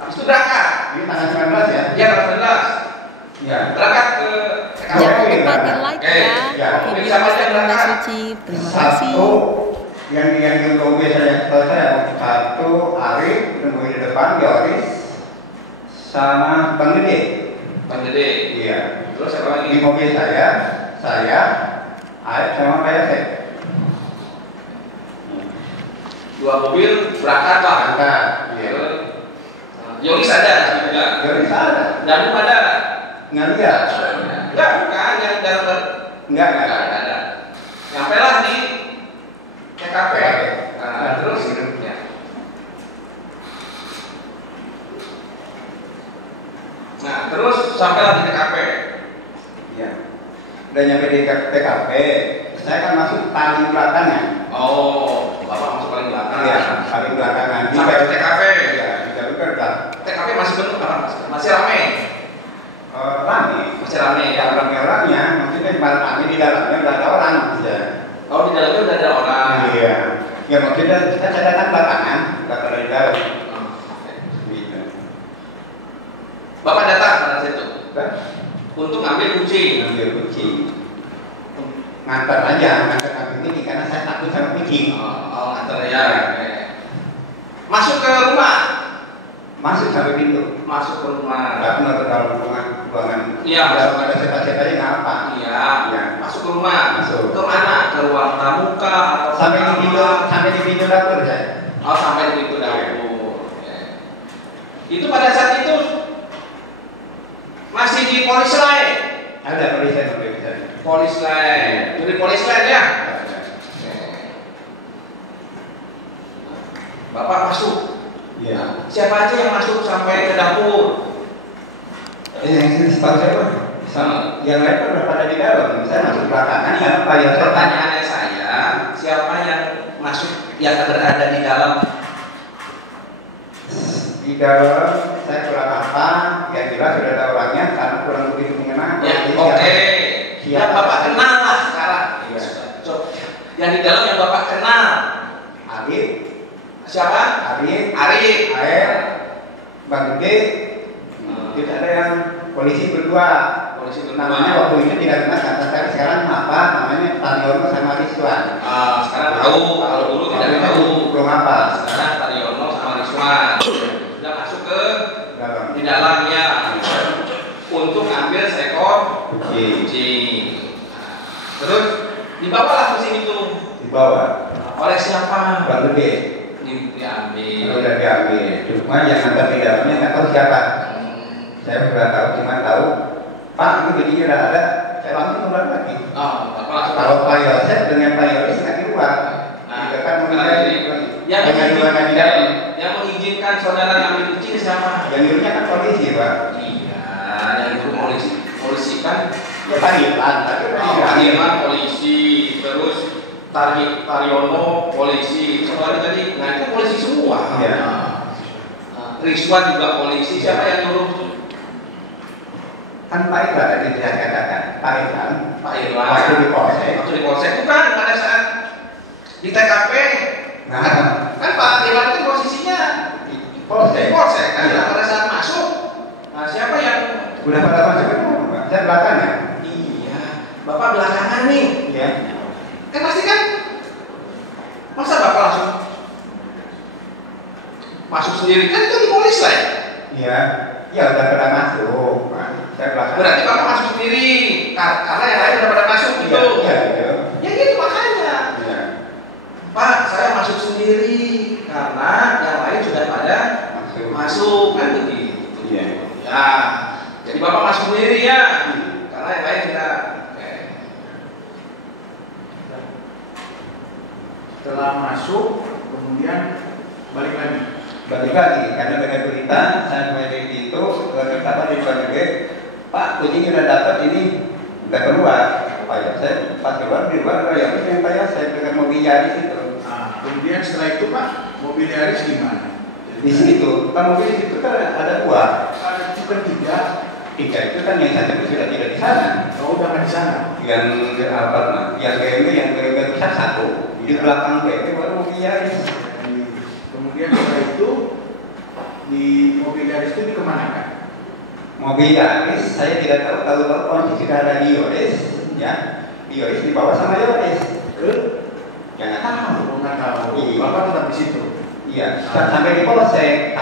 habis itu berangkat. Ini tanggal 19 ya? Iya, tanggal 19. Iya. Berangkat ke TKP. Jangan lupa di like Oke. ya video Mr. Rimba Suci. Terima kasih. Satu yang YouTube saya satu Arif nunggu di depan Yoris sama Bang Gede. Bang Gede. Iya. Terus siapa lagi? Di mobil saya Arif sama Pak Yosef. Dua mobil berangkat lah. Berangkat. Iya. Yoris ada juga. Yoris ada. Danum ada. Nggak lihat. Enggak, bukan yang dalam Nggak ada. Nyampe lah di TKP. Nah, Terus ya. Nah, terus sampailah di TKP. Iya. Udah nyampe di TKP, saya kan masuk paling belakangnya. Oh, Bapak masuk paling belakang. Iya, paling belakangan. Sampai di TKP. Iya, di jalur gerbang. TKP masih penuh apa? Masih ramai. Rame. Masih ramai ya. Orangnya, maksudnya kami di dalamnya udah ada orang maksudnya. Kalau di dalamnya udah ada orang. Iya. Ya maksudnya kita catatan belakangan, belakang dari dalam. Oh, oke. Gitu. Bapak datang pada saat itu Kan? untuk ngambil kucing. Ambil kucing. Ngantar aja, ngantar ini karena saya takut sama kucing. Oh, antar ya. Oke. Masuk ke rumah. Masuk sampai pintu. Masuk ke rumah. Nggak pernah ke dalam ruangan. Iya, Ada masuk. ada setan-setannya nggak apa. Iya. Iya. Masuk ke rumah. Masuk. Kemana? Ke ruang tamu kah? Atau Sampai di kamar? pintu dapur saya. Oh, sampai di pintu dapur. Oke. Itu pada saat itu masih di polis lain. Ada polisi. Polis lain. Jadi polis lain ya. Ada. Oke. Bapak masuk. Iya. Siapa aja yang masuk sampai ke dapur? Yang sini setahu saya Pak, sama yang lain kan udah pada di dalam. Saya masuk belakangan karena Pak Yosef. Pertanyaannya saya, siapa yang masuk yang berada di dalam? Di dalam saya kurang apa, yang jelas sudah ada orangnya karena kurang begitu mengenal. Ya, Jadi oke. siapa- Yang Bapak kenal lah sekarang. Iya. So, yang di dalam yang Bapak kenal. Arif, Siapa? Arif, Arif. Air, Bang Gede, terus ada yang polisi berdua. Polisi berdua. Namanya waktu itu tidak kenal, kata sekarang apa? Namanya Taryono sama Rizwan. Sekarang tahu, kalau dulu tidak tahu. Belum apa? Sekarang Taryono sama Rizwan sudah masuk ke Dalam. di dalamnya untuk ambil seekor Kucing kucing. Terus dibawalah kucing itu di bawah. oleh siapa? Bang Gede. Diambil. Udah diambil. Cuma yang ngantar di dalamnya nggak tahu siapa. Saya sudah tahu, cuma tahu Pak itu kucingnya udah ada. Saya langsung keluar lagi. Bapak langsung. Kalau Pak Yosef dengan Pak Yoris nggak keluar. Nah, Kita kan karena mengenai yang pengaduan di dalam. yang mengizinkan saudara ngambil kucing siapa? Yang dulunya kan polisi Pak. Iya, yang dulu polisi kan. Ya panggilan, tapi Panggilan polisi, terus Taryono polisi, semuanya tadi, nah itu polisi semua. Iya. Rizwan juga polisi, siapa yang nyuruh? kan Pak Irwan tadi saya katakan, Pak Irwan Pak Irwan. waktu di Polsek. Waktu di Polsek bukan pada saat di TKP. Nah, Kan Pak Irwan itu posisinya di di Polsek. Polsek kan. Iya. Nah, pada saat masuk, nah siapa yang? Udah pada masuk itu, Pak. Saya belakangnya. Iya, Bapak belakangan nih. Iya. Kan pasti kan, masa Bapak langsung masuk sendiri kan itu di polis lah ya? Iya. Ya udah pada masuk, Pak. Saya belakang. Berarti Bapak masuk sendiri karena yang lain udah pada masuk gitu. Iya, iya, iya. Ya gitu makanya. Iya. Pak, saya masuk sendiri karena yang lain sudah pada Masuk. masuk kan begitu. Iya. Ya, jadi Bapak masuk sendiri ya, karena yang lain tidak. Oke. Setelah masuk, kemudian balik lagi. Balik lagi, karena dengan berita saya kembali itu kata di luar negeri, Pak kucing udah dapat ini udah keluar. Pak Yosef pas keluar di luar ada yang ini Pak Yosef dengan mobil Yaris itu. Nah, kemudian setelah itu Pak, mobil Yaris gimana? Di situ, kan mobil di situ kan ada dua. Ada itu kan tiga. Tiga itu kan yang satu sudah tidak di sana. Oh, udah nggak di sana. Yang apa? Yang BMW itu satu. Di belakang BMW baru mobil Yaris. kemudian setelah itu di mobil Yaris itu dikemanakan? Mobil Yaris saya tidak tahu, kalau kondisi sudah ada di Yoris, ya, di Yoris dibawa sama Yoris. Jangan tahu. Nggak tahu. Iya. Bapak tetap di situ. Iya, sampai di polsek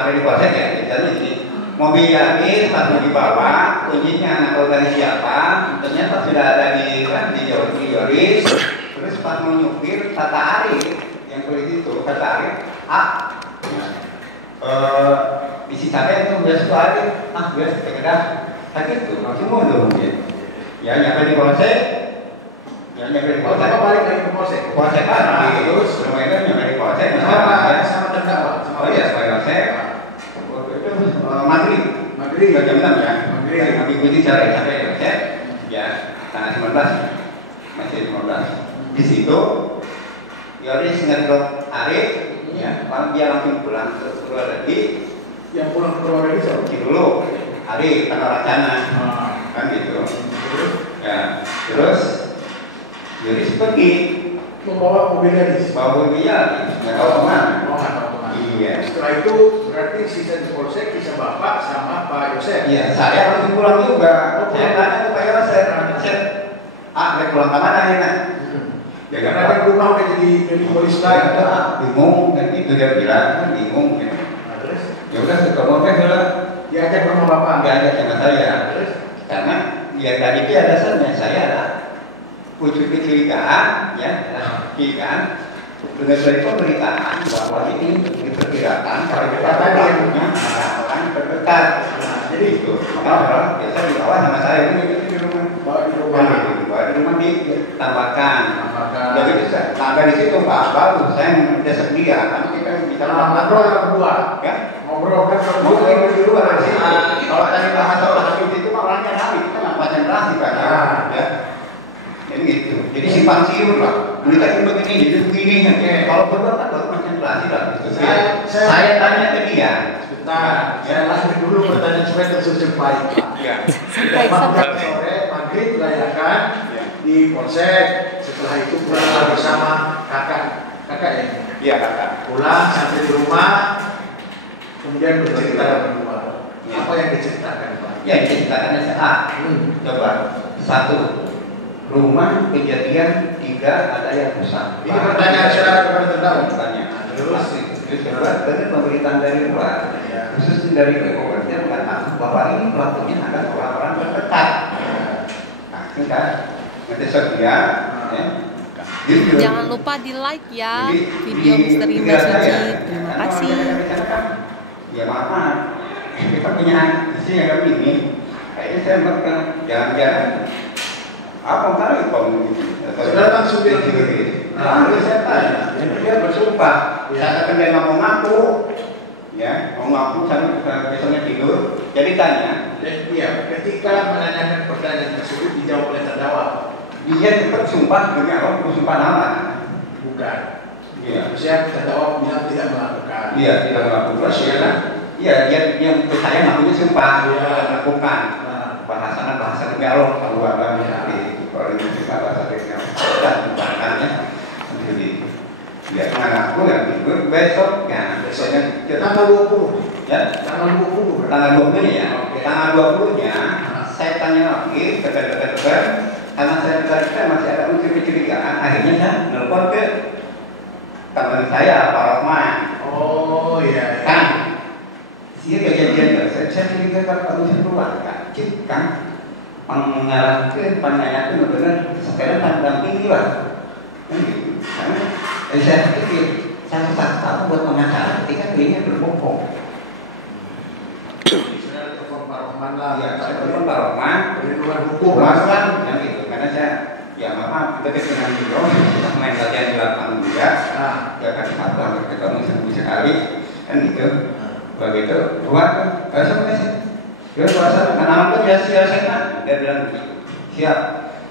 ya, misalnya ini. Mobil Yaris pas mau dibawa, kuncinya atau dari siapa? Ternyata sudah ada di Yoris. Terus pas mau nyupir, kata Arif yang polisi itu, kata Arif, isi saya itu biasa tuh Arif, biasa sekedar sakit tuh, langsung mundur mungkin. Ya, nyampe di polsek. Ya, nyampe di polsek. Bapak balik lagi ke polsek. Polsek kan, terus lumayan nyampe di polsek. Sama terdakwa. Oh iya, sama polsek. Maghrib jam 6 ya. Maghrib ikuti cara sampai polsek. Ya, tanggal 19. Masih 15. Di situ Yoris ngetrok Arif, ya, malam dia langsung pulang ke lagi. Yang pulang ke Purwodadi siapa? Dulu Arif kan orang sana, kan gitu. Ya, terus Yoris pergi membawa mobil Yaris. bawa mobil Yaris, nggak tahu kemana. Oh, nggak tahu kemana. Iya. Setelah itu berarti sisa di polsek sisa Bapak sama Pak Yosef. Iya, saya langsung pulang juga. Saya tanya ke Pak Yosef, dia pulang kemana ya? Ya Karena kan rumah udah jadi polis lagi. Bingung, kan itu dia bilang kan bingung. Ya. Terus? Ya udah ke mobil lah. Diajak ke rumah Bapak. Nggak ada sama saya. Terus? Karena ya tadi itu ada dasarnya saya ada wujud kecurigaan, ya, kecurigaan. Dengan dari pemberitaan bahwa ini diperkirakan kalau kita tadi orang terdekat. Jadi itu, maka orang biasa dibawa sama saya ini di rumah. Bawa di rumah ditambahkan. Jadi sampai di situ Pak, baru saya desek dia, kan kita bisa ngobrol berdua, ya. Ngobrol kan Ngobrol di luar sih. Kalau tadi bahasa itu mah orangnya tahu, kita nggak konsentrasi kan, ya. Jadi gitu. Jadi simpang siur lah. Mereka ini begini. Kalau berdua kan baru konsentrasi lah. Saya tanya ke dia. Sebentar, saya lanjut dulu pertanyaan supaya tersusun baik. Iya. Sore maghrib dirayakan di polsek. Setelah itu pulang bersama kakak ya. Iya kakak. Pulang sampai di rumah, kemudian bercerita berdua. Apa yang diceritakan Pak? Ya diceritakan coba 1. Rumah kejadian 3 ada yang rusak. Ini pertanyaan saudara kepada terdakwa. Bertanya. Terus kedua, benar pemberitaan dari luar, khusus dari PO dia mengatakan bahwa ini pelakunya adalah orang-orang terdekat. Nah, ini kan ngedesak dia. Jangan lupa di like ya video Misteri Mbak Suci. Terima kasih. Ya maaf, kita punya isi yang begini. Kayaknya saya mereka jangan-jangan apa kali kamu gitu. Saudara langsung bilang gitu. Saya tanya, dia bersumpah. Saya akan dia mau ngaku, ya, mau ngaku sampai besoknya tidur. Jadi tanya, iya, ketika menanyakan pertanyaan tersebut dijawab oleh terdakwa. dia cepat sumpah demi Allah, sumpah nama. Bukan. Iya. Saya terdakwa bilang tidak melakukan. Iya, tidak melakukan. Iya, dia percaya ngakunya sumpah, melakukan. Bahasa demi Allah, kalau ada kalau ini kita bahasa demi Allah dan bahkannya seperti itu. Ya, mengaku yang tidur besoknya tanggal 20 ya, tanggal 20 ya. Tanggal 20-nya saya tanya lagi dekat karena saya masih ada unsur kecurigaan. Akhirnya saya nelpon ke teman saya Pak Rahman. Oh iya. Kan dia kejadian saya curiga kalau unsur keluarga kan mengarahkan penanya itu benar sekarang tandang tinggi lah. Karena saya pikir saya tahu buat pengacara ketika kliennya berbohong. Saya telepon Pak Rahman lah. Ya, saya telepon Pak Rahman. Perlindungan hukum. Rahman, yang itu karena saya ya maaf kita dengan beliau kita main latihan di lapangan juga. Ya kan satu hampir ketemu seminggu sekali kan gitu. Begitu buat sama sih. Dia puasa karena aku ya siapa dia bilang begitu. Siap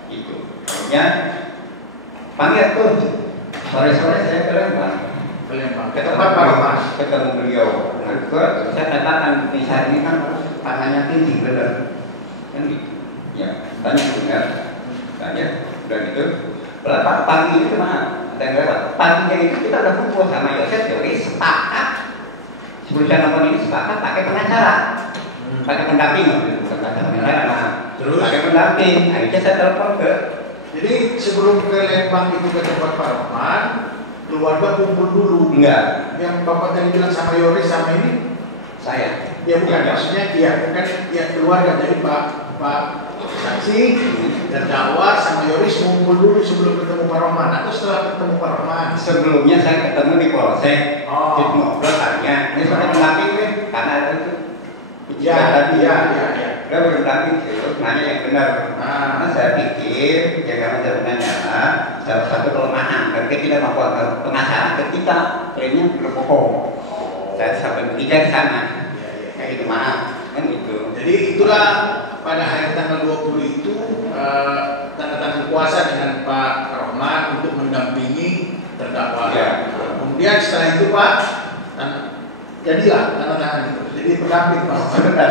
itu. Pokoknya panggil tuh sore-sore saya ke Lembang. Ketemu beliau. Nah, saya katakan di saat ini kan tangannya tinggi benar. Kan gitu. Ya, tanya benar. Tanya udah gitu. Pagi itu mana? Ada yang lewat. Paginya itu kita udah kumpul sama Yosef Yoris sepakat sebelum saya nonton ini sepakat pakai pengacara, pakai pendamping, bukan pakai pengacara, nah, Terus? pakai pendamping. Akhirnya saya telepon ke. Jadi sebelum ke Lembang itu ke tempat Pak Rahman, keluarga kumpul dulu. Enggak, Yang Bapak tadi bilang sama Yoris sama ini, saya. ya bukan Iya. maksudnya, ya bukan ya keluarga dari Pak saksi dan dakwa sama Yoris ngumpul dulu sebelum ketemu Pak Rahman atau setelah ketemu Pak Rahman? Sebelumnya saya ketemu di Polsek, Oh. di ngobrol tanya, ini soalnya pendamping nih, karena ada itu. Ya. Dia berpendamping terus nanya yang benar. Karena saya pikir jangan jangan nyala salah satu kelemahan ketika tidak mampu pengacara ketika klaimnya berbohong. Saya sampai bertiga ke sana. Kayak gitu maaf kan itu. Jadi itulah pada hari tanggal 20 itu tanda tangan kuasa dengan Pak Rahman untuk mendampingi terdakwa. Ya. Kemudian setelah itu Pak, jadilah tanda tangan itu. Jadi pendamping Pak. Sebentar.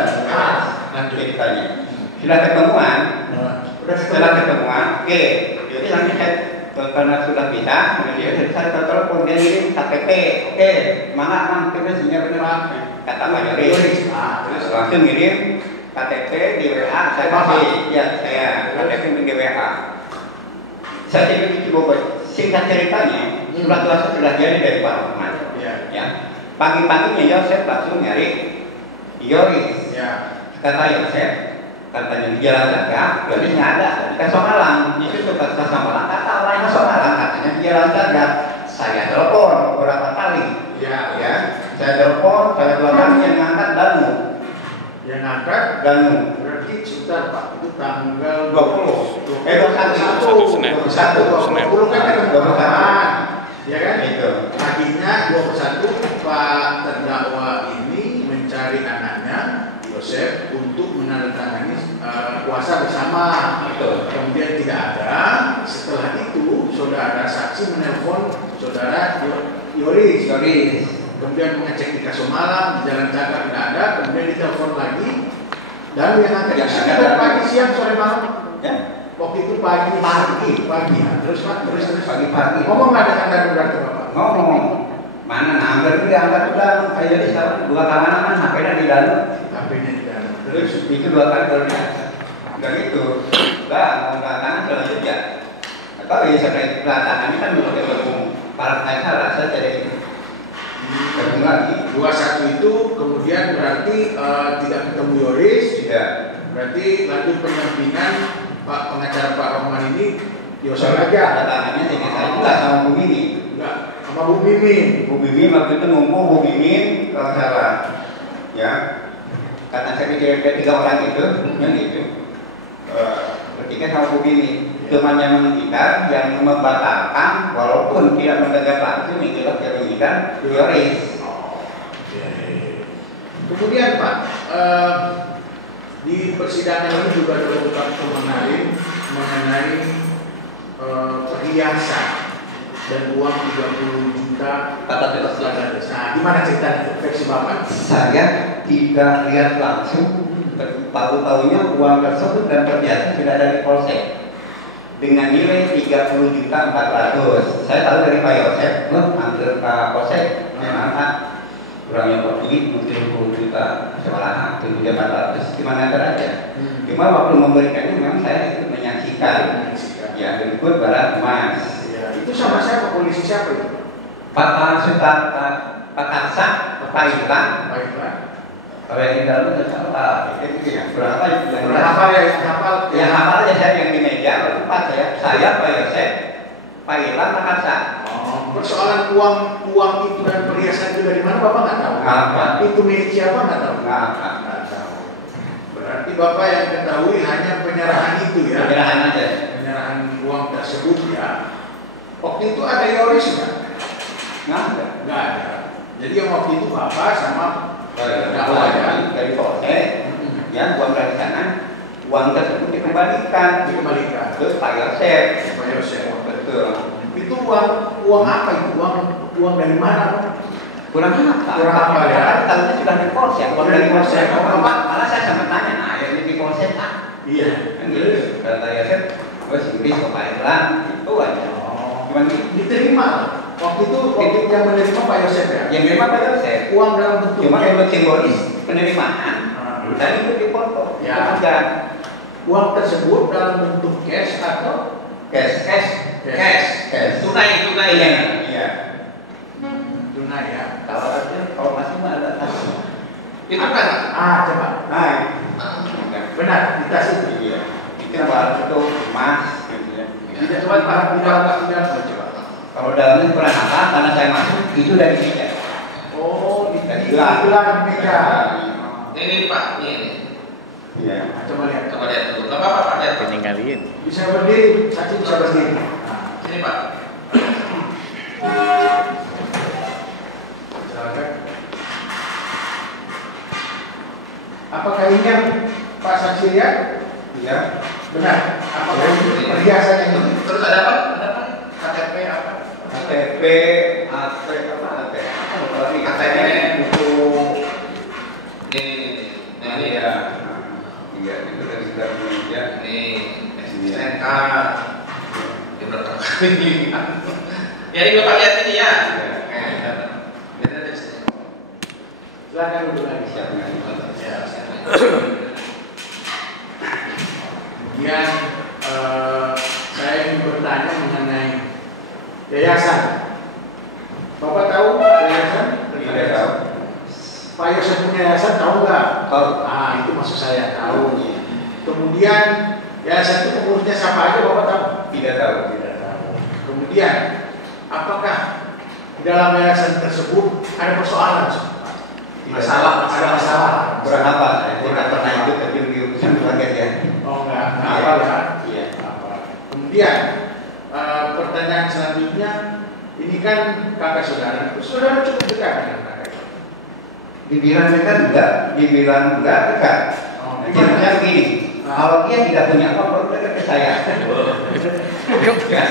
Lanjut. Ceritanya. Sudah ketemuan. Setelah ketemuan, oke. Jadi nanti saya karena sudah bisa, kemudian saya telepon dia ngirim KTP, oke, mana mang kita sinyal beneran, kata Pak Yoris, terus langsung ngirim KTP di WA, saya kasih, ya saya KTP di WA. Saya jadi coba singkat ceritanya, surat kuasa sudah jadi dari Pak Rahman, ya. Pagi-paginya Yosef langsung nyari Yoris, kata Yosef. Katanya di Jalan Daga, Yoris nggak ada di Kasomalang. Itu suka Kasomalang, kata orang Kasomalang katanya di Jalan Daga. Saya telepon beberapa kali, ya, saya telepon, saya telepon yang ngangkat Danu. Yang angkat Danu. berarti sebentar Pak, itu tanggal 21. 21 kan ketemu Rahman, ya kan? Itu. Paginya 21 Pak terdakwa ini mencari anaknya Yosef untuk menandatangani kuasa bersama. Kemudian tidak ada. Setelah itu saudara saksi menelpon saudara Yoris. Kemudian mengecek di Kasomalang, di Jalan Cakar tidak ada. Kemudian ditelepon lagi. Dan yang ada pagi, siang, sore, malam. Ya. Waktu itu pagi. Ya. Terus Pak, terus Pagi-pagi. ngomong nggak dengan Danu berarti Bapak? Ngomong. Mana nangger dia angkat udah kayak di sana dua kawanan kan HP-nya di Danu. HP-nya di Danu. Terus itu 2 kali baru biasa. Enggak gitu. Enggak, mau tangan selanjutnya. Atau ya sebenarnya tangan ini kan belum ketemu para pengacara saya jadi ketemu lagi. 21 itu kemudian berarti tidak ketemu Yoris. Tidak. Berarti lanjut pendampingan Pak pengacara Pak Rahman ini Yosef Ada aja. tangannya jadi saya juga sama Bu Mimi. Enggak, sama Bu Mimin. Bu Mimi waktu itu ngumpul Bu Mimi kalau salah. Ya. Karena saya pikir ada 3 orang itu, yang itu bertiga sama Bu Mimi. Cuma yang menghentikan, yang membatalkan, walaupun tidak mendengar langsung, yang menghentikan Yoris. Kemudian Pak, di persidangan ini juga terungkap kebenaran mengenai perhiasan dan uang 30 juta Kata bebas. Nah, gimana ceritanya versi Bapak? Saya tidak lihat langsung, tahu-tahunya uang tersebut dan perhiasan sudah ada di Polsek dengan nilai 30.400.000. Saya tahu dari Pak Yosef, hampir Pak Polsek, memang Pak kurangnya duit mungkin 10 juta sekolah 7.400.000 gimana aja. Cuma waktu memberikannya memang saya ikut menyaksikan, ya berikut barang emas. Itu sama siapa? Polisi siapa itu? Pak Karsa, Pak Ilan, kalau yang di dalam itu salah, itu ya berapa itu? Berapa ya hafal? Yang hafal aja saya yang di meja, empat saya Pak Yosef, Pak Ilan, Pak Karsa. Persoalan uang itu dan perhiasan itu dari mana Bapak nggak tahu? Nggak. Itu milik siapa nggak tahu? Nggak tahu. Berarti Bapak yang ketahui hanya penyerahan itu ya? Penyerahan aja. Penyerahan uang tersebut ya. Waktu itu ada Yoris nggak? Nggak ada. Nggak ada. Jadi yang waktu itu Bapak sama dari Polsek, ya uang dari sana, uang tersebut dikembalikan. Terus Pak Yosef. Betul. Itu uang apa itu? Uang dari mana? Kurang apa? Kurang apa ya? Tahunya sudah di Polsek. Uang dari Polsek. Bapak Malah saya sampai tanya, nah yang di Polsek Pak. Iya. Kan gitu. Kata Yosef, gue Inggris ke Pak Ilan, itu aja. Cuman diterima. Waktu itu yang menerima Pak Yosef ya? Yang menerima Pak Yosef. Uang dalam bentuk. Cuma untuk simbolis penerimaan. Dan itu dipoto. Ya. Uang tersebut dalam bentuk cash atau cash. Tunai. Iya. Tunai ya. Kalau masih mah ada tas. Itu kan? Coba. Benar, di tas itu. Iya. Itu itu emas. Tidak coba Pak, tidak coba. Kalau dalamnya kurang apa? Karena saya masuk itu dari meja. Oh, dari gelang meja. Ini Pak, ini. Iya. Coba lihat dulu. Enggak apa-apa Pak, lihat. Peninggalin. Bisa berdiri, saksi bisa berdiri. Sini Pak. Silakan. Apakah ini yang Pak saksi lihat? Iya. Benar. Apakah ini perhiasan yang ini? Terus ada apa? KTP apa? KTP, buku. Ini ya. Iya, itu dari sekitar meja. Ini SNK. Ini berapa kali? Ya ini Bapak lihat ini ya. Lihat ada sini. Silakan duduk lagi. Kemudian saya ingin bertanya mengenai yayasan. Bapak tahu yayasan? Tidak tahu. Pak Yosef punya yayasan tahu nggak? Tahu. Itu maksud saya tahu. Kemudian yayasan itu pengurusnya siapa aja Bapak tahu? Tidak tahu. Kemudian apakah di dalam yayasan tersebut ada persoalan? Masalah. Berapa? Saya tidak pernah ikut tapi di urusan keluarga ya. Oh enggak apa ya? Iya. Kemudian pertanyaan selanjutnya, ini kan kakak saudara cukup dekat dengan kakak. Dibilang dekat enggak, dibilang enggak dekat. Maksudnya begini, kalau dia tidak punya uang baru dekat ke saya. Ya.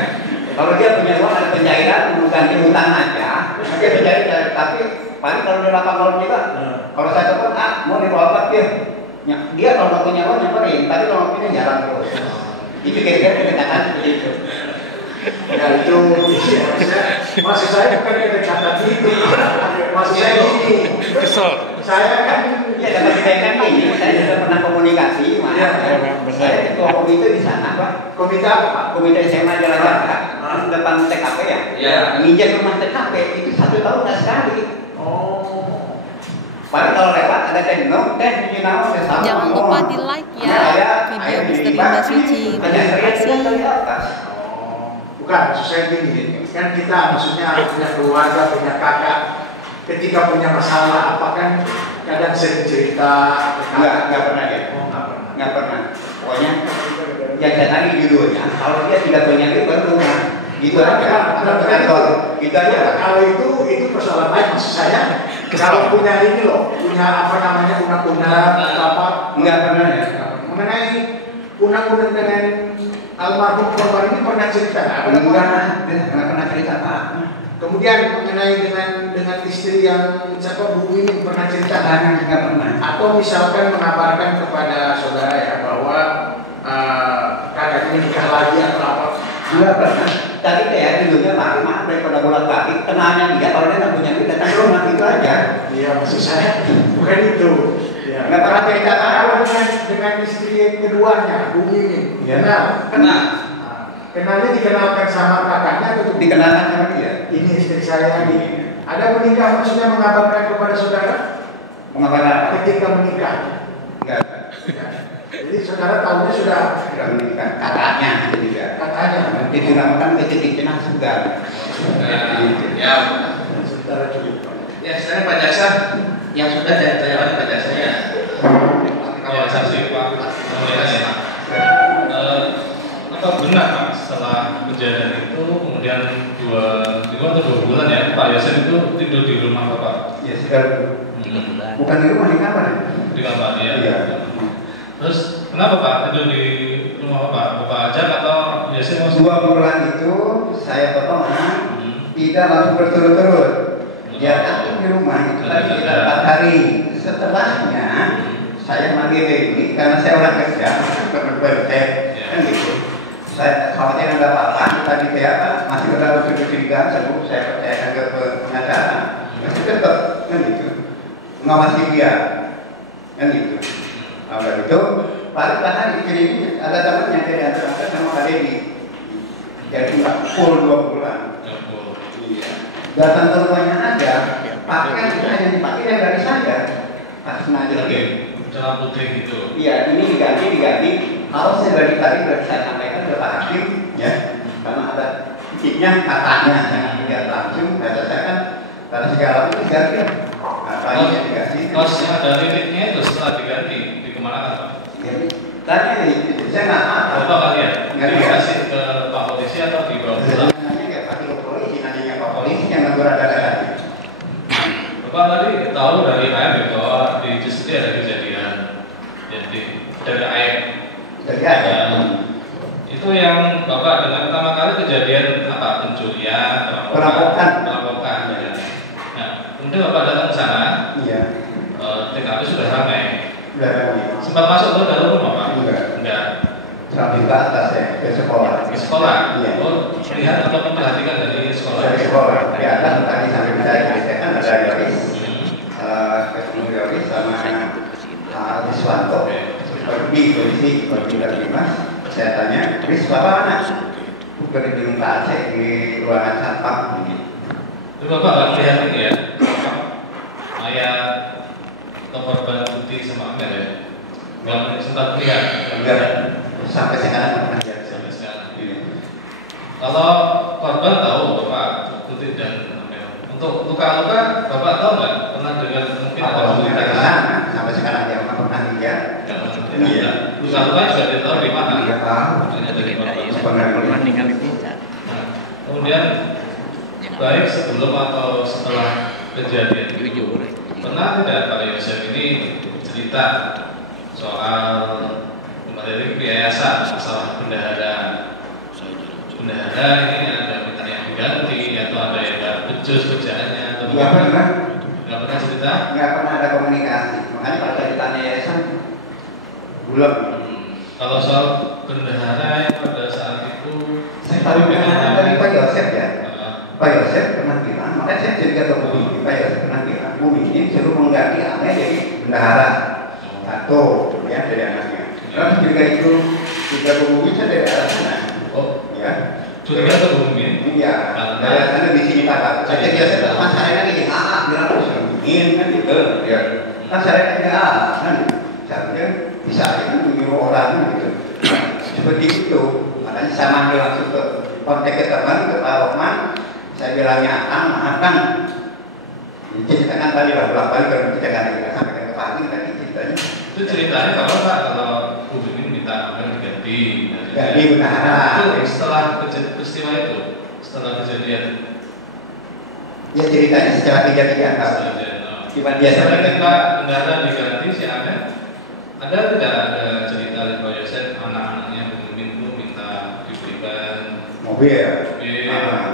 Kalau dia punya uang ada pencairan, bukan hutang aja, dia pencairan. Tapi paling kalau dia lapang kalau juga, kalau saya telepon, mau dibawa dia. Dia kalau nggak punya uang nyamperin, tapi kalau nggak punya jalan terus. Itu kira-kira kedekatan seperti itu. Ya itu maksud saya bukan kedekatan itu. Maksud saya gini. Kesel. Saya kan ya dapat dikaitkan ini. Saya sudah pernah komunikasi. Saya ketua komite di sana, Pak. Komite apa Pak? Komite SMA Jalan Jaga. Depan TKP ya. Iya. Minjem rumah TKP itu 1 tahun nggak sekali. Oh. Paling kalau lewat ada tekno, sama. Jangan lupa di like ya video Misteri Mbak Suci. Terima kasih. Bukan, maksud saya gini, kan kita maksudnya punya keluarga, punya kakak, ketika punya masalah apa kan kadang sering cerita. Nggak pernah ya. Nggak pernah. Pokoknya yang saya tadi judulnya, kalau dia tidak punya duit baru rumah. Gitu aja. Gitu aja. Kalau itu persoalan lain maksud saya. Kalau punya ini loh, punya apa namanya undang-undang atau apa? Nggak pernah ya. Mengenai undang-undang dengan almarhum korban ini pernah cerita nggak pernah cerita apa. Kemudian mengenai dengan istri yang siapa Bu ini pernah cerita nggak pernah. Atau misalkan mengabarkan kepada saudara ya bahwa kakaknya nikah lagi atau apa? Nggak pernah. Tadi ya dulunya lama daripada bolak-balik. Kenalnya dia kalau dia nggak punya duit datang ke rumah itu aja. Iya maksud saya bukan itu. Ya. Nggak pernah cerita kalau dengan istri keduanya Bu ini kenalnya dikenalkan sama kakaknya atau dikenalkan sama dia. Ini istri saya ini. Ada menikah maksudnya mengabarkan kepada saudara? Mengabarkan apa? Ketika menikah. Enggak. Jadi saudara tahunya sudah menikah. Kakaknya juga. Kakaknya. Dinamakan kecil-kecilan segar. Ya. Saudara cukup. Ya, saya Pak Jaksa yang sudah saya tanya Pak Jaksa ya. Ya, saksi Pak. Apa benar Pak setelah kejadian itu kemudian 2 minggu atau 2 bulan ya Pak Yosef itu tidur di rumah Bapak? Ya sekitar 3 bulan. Bukan di rumah, di kamar. Di kamar ya. Iya. Terus kenapa Pak tidur di rumah Bapak? Bapak ajak atau Yosef? 2 bulan itu saya potong tidak langsung berturut-turut. Dia datang di rumah itu tadi sekitar 4 hari. Setelahnya saya manggil ini karena saya orang kerja, kan gitu. Saya khawatir ada apa-apa, tadi saya masih ada unsur-unsur sebelum saya percayakan ke pengacara, masih tetap kan gitu, mengawasi dia, kan gitu. Nah, itu paling tahan dikirim ada teman yang dari antar sama Kak Dewi, jadi nggak full 2 bulan. Iya. Datang ke rumahnya aja, pakaian yang dipakai yang dari saya, atas nama dia. Dalam putih gitu. Iya, ini diganti. Kalau saya dari tadi sudah saya sampaikan ke Pak Hakim, ya, karena ada titiknya katanya yang tidak langsung, kata saya kan, karena segala itu diganti, katanya diganti. Kos yang ada titiknya itu setelah diganti, dikemanakan Pak? Tanya itu, saya nggak tahu. Bapak kalian, Nggak dikasih ke Pak Polisi atau di bawah pulang? Nanya nggak pasti ke polisi, nanya Pak Polisi yang negara tadi. Bapak tadi tahu dari AM bahwa di Cisdi ada kejadian, jadi dari AM. Jadi ada. Itu yang Bapak dengar pertama kali kejadian apa? Pencurian, perampokan. Ya. Nah, kemudian Bapak datang ke sana. Iya. TKP sudah ramai. Sudah ramai. Sempat masuk ke dalam rumah Pak? Enggak. Sampai ke atas ya, ke sekolah. Ke sekolah? Iya. Oh, lihat atau memperhatikan dari sekolah? Dari sekolah. Di atas tadi sampai saya ceritakan ada Yoris, ketemu Yoris sama Wiswanto. Pergi polisi, pergi dari Mas. Saya tanya, Riz, Bapak mana? Bukan di gedung Pak Aceh, di ruangan satpam. Itu Bapak nggak melihat ini ya? Mayat atau korban putih sama Amel ya? Nggak sempat melihat? Enggak. Sampai sekarang nggak pernah lihat. Sampai sekarang. Kalau korban tahu Bapak putih dan Amel. Untuk luka-luka Bapak tahu nggak? Pernah dengar mungkin ada berita? Sampai sekarang dia nggak pernah lihat. Iya. Luka-luka juga dia tahu di mana? Dia tahu. Hanya dari korban. Pernah ninggalin pizza. Nah, kemudian baik sebelum atau setelah kejadian itu, pernah tidak Pak Yosef ini cerita soal kembali ke yayasan masalah bendahara ini ada minta yang diganti atau ada yang nggak becus kerjaannya atau Nggak pernah. nggak pernah cerita? Nggak pernah ada komunikasi. Makanya kalau saya ditanya yayasan, belum. Kalau soal bendahara yang pada saat itu Saya tahu dari Pak Yosef ya. Pak Yosef pernah bilang, makanya saya cerita ke Bu Mimi. Pak Yosef pernah bilang, Bu Mimi suruh mengganti anaknya jadi bendahara. Satu, ya dari anaknya. Terus juga itu juga Bu Mimi saya dari arah sana. Oh, Ya. curiga atau mungkin? Iya. Dari sana di sini Pak. Saya biasa mas saya lagi bilang harus mungkin kan gitu. Ya. Kan saya kan seharusnya bisa menyuruh orang gitu. Seperti itu. Makanya saya manggil langsung ke kontak ke teman, ke Pak Rohman. Saya bilangnya maafkan. Ceritakan tadi lah, belak-balik kalau ceritakan kita sampaikan ke Pak Hakim tadi ceritanya. Itu ceritanya kalau Pak, kalau Bu Mimin minta Amel diganti. Jadi benar. Itu setelah peristiwa itu, setelah kejadian. Ya ceritanya secara kejadian. Cuma dia Setelah sampaikan. kita bendahara diganti si Amel, ada tidak ada cerita dari Pak Yosef anak-anaknya Bu Mimin itu minta diberikan Mobil.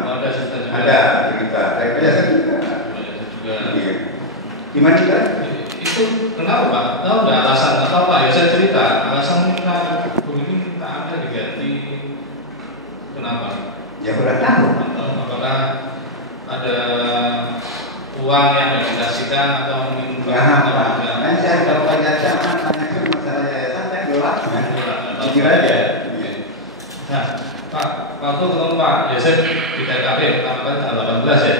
ada cerita juga. Ada cerita. Saya biasa juga. Juga. Iya. Gimana juga? Itu kenapa Pak? Tahu nggak alasan atau Pak Yosef cerita alasan minta Bu Mimin minta Amel diganti kenapa? Ya kurang tahu. Atau apakah ada uang yang dikasihkan atau mungkin Kan saya kalau banyak zaman tanya ke masalah yayasan saya gelap. Jujur aja. Nah, Pak, waktu ketemu Pak Yosef di TKP pertama kali tanggal 18 ya?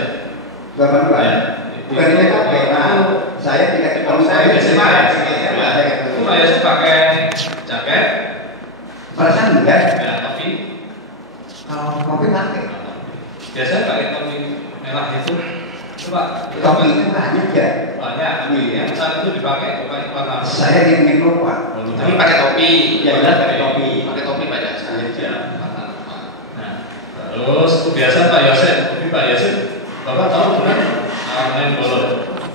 18. Bukan di TKP. Nah, saya tidak ketemu saya di SMA. Itu Pak Yosef pakai jaket, Perasaan enggak? ya topi. Kalau kopi pakai. Biasanya pakai topi merah itu. Coba Topi itu banyak ya. banyak. Yang saat itu dipakai pakai warna. Saya di Mikropa. Tapi pakai topi. Ya jelas pakai topi. Pakai topi Pak Jasa. Nah, terus biasa Pak Yosef, tapi Pak Yosef, Bapak tahu kan main bola.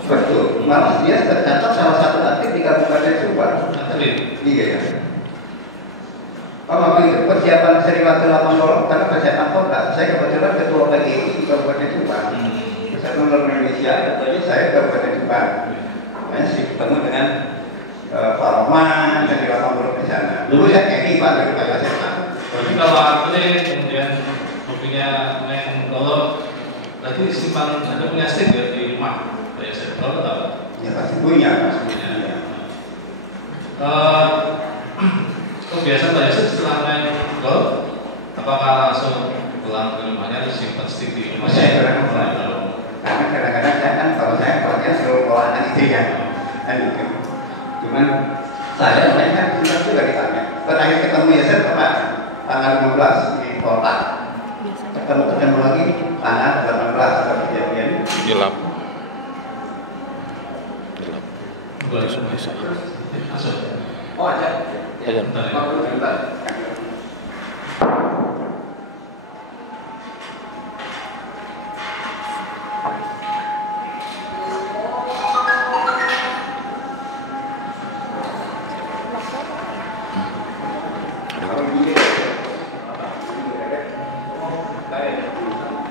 Betul. Malah dia tercatat salah satu atlet di Kabupaten Subang. Atlet. Iya ya. Kalau itu persiapan seri waktu 8 bola karena persiapan kota. Saya kebetulan ketua PGI di Kabupaten Subang. Persatuan Bola Indonesia, tentunya saya Kabupaten Subang. Makanya sih ketemu dengan Pak Rohman dan di 8 bola di sana. Dulu saya kayaknya Pak dari Pak Yosef Tapi kalau atlet kemudian hobinya main golf, berarti simpan Anda punya stick ya di rumah? Kayak saya kalau tahu. Ya pasti punya. Ya. Kebiasaan Pak Yusuf setelah main golf, apakah langsung pulang ke rumahnya terus simpan stick di rumah? Saya karena kadang-kadang saya kan kalau saya pelatihan selalu olahan itu ya, kan gitu. Cuman saya main kan sudah juga ditanya. Terakhir ketemu ya saya kapan? Tanggal 15 di kota. Ketemu lagi tanggal 18 kalau kejadian. Gelap. Oh ada. Ada. Bentar.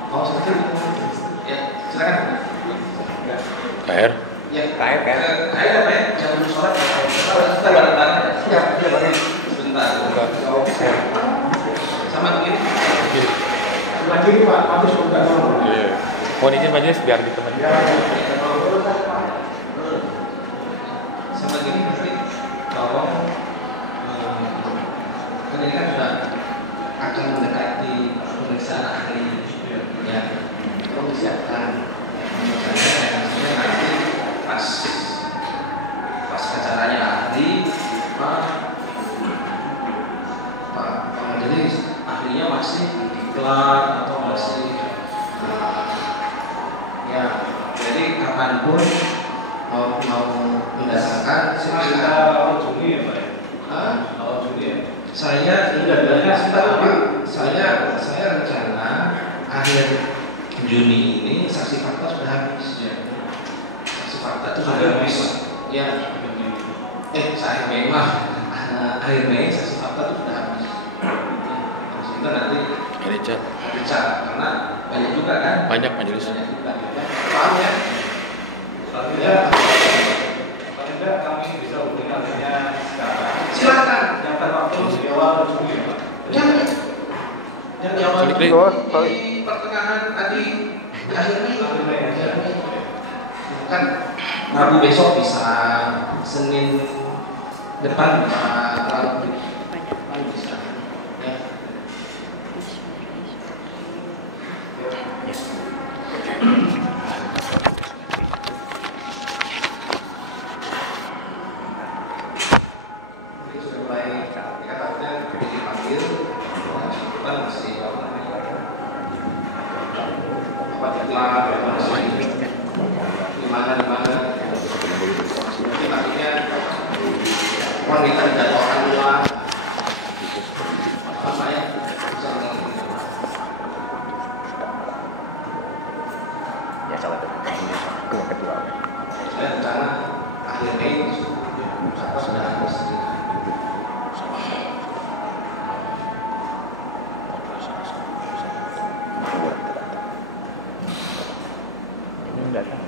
Oh, ya, silakan. KR. Ya, KR apa ya? Jangan dulu sholat. Kita bareng-bareng. Siap, sebentar. Sama begini. Lagi Pak, habis buka dulu. Iya. Mohon izin majelis biar ditemenin. Sama gini nanti tolong kan ini kan sudah akan mendekati pemeriksaan ahli ya, tolong disiapkan misalnya nanti pas acaranya ahli Pak majelis ahlinya masih diklat atau masih ya, jadi kapanpun mau mendasarkan Kita awal Juni ya Pak ya? Awal Juni ya? saya rencana akhir Juni ini saksi fakta sudah habis ya. Saksi fakta itu sudah habis ya. Saya Mei akhir Mei saksi fakta itu sudah habis. Terus kita nanti Richard karena banyak juga kan? Banyak majelis. Paham ya? Paling tidak kami bisa hubungi artinya sekarang. Silakan. Yang terwaktu di awal Juni ya Pak? Yang di awal Klik. di pertengahan tadi di akhir Mei. Kan Rabu besok bisa, Senin depan bisa, Rabu bisa. Ya. Sudah mulai katanya dipanggil, kan masih apa diklat, masih di mana. Jadi artinya wanita dijadwalkan ulang. Apa ya? Bisa Ya salah satu ketua. saya rencana akhir Mei sudah habis. Ini datang.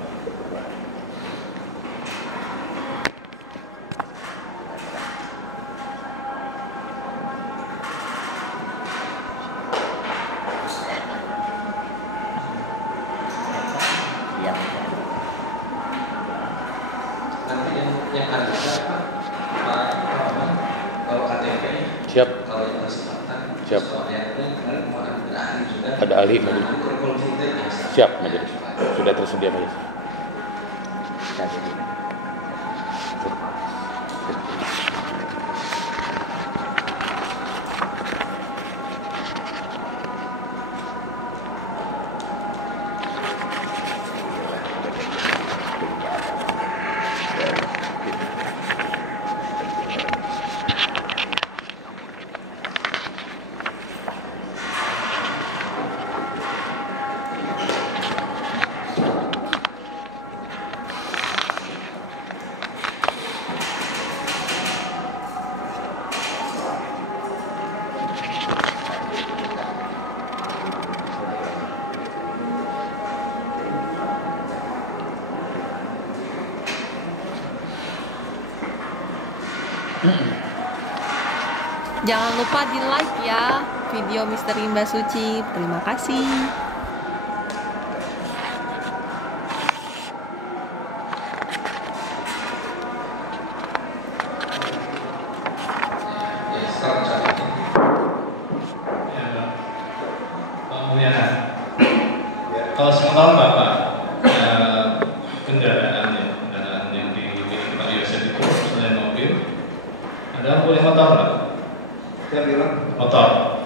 Nanti yang ada apa? Kalau KTP Siap. kalau yang kesempatan Siap. yang kemarin mau ada ahli juga. Ada ahli majelis. Kurikulum kita biasa. Siap majelis. Sudah tersedia majelis. Jangan lupa di like ya video Misteri Mbak Suci. Terima kasih. Ya, sekarang saya. Ya, Pak Mulyana. Kalau sepengetahuan Bapak, kendaraan yang dimiliki Pak Yosef itu selain mobil, ada punya motor nggak? Saya bilang Motor.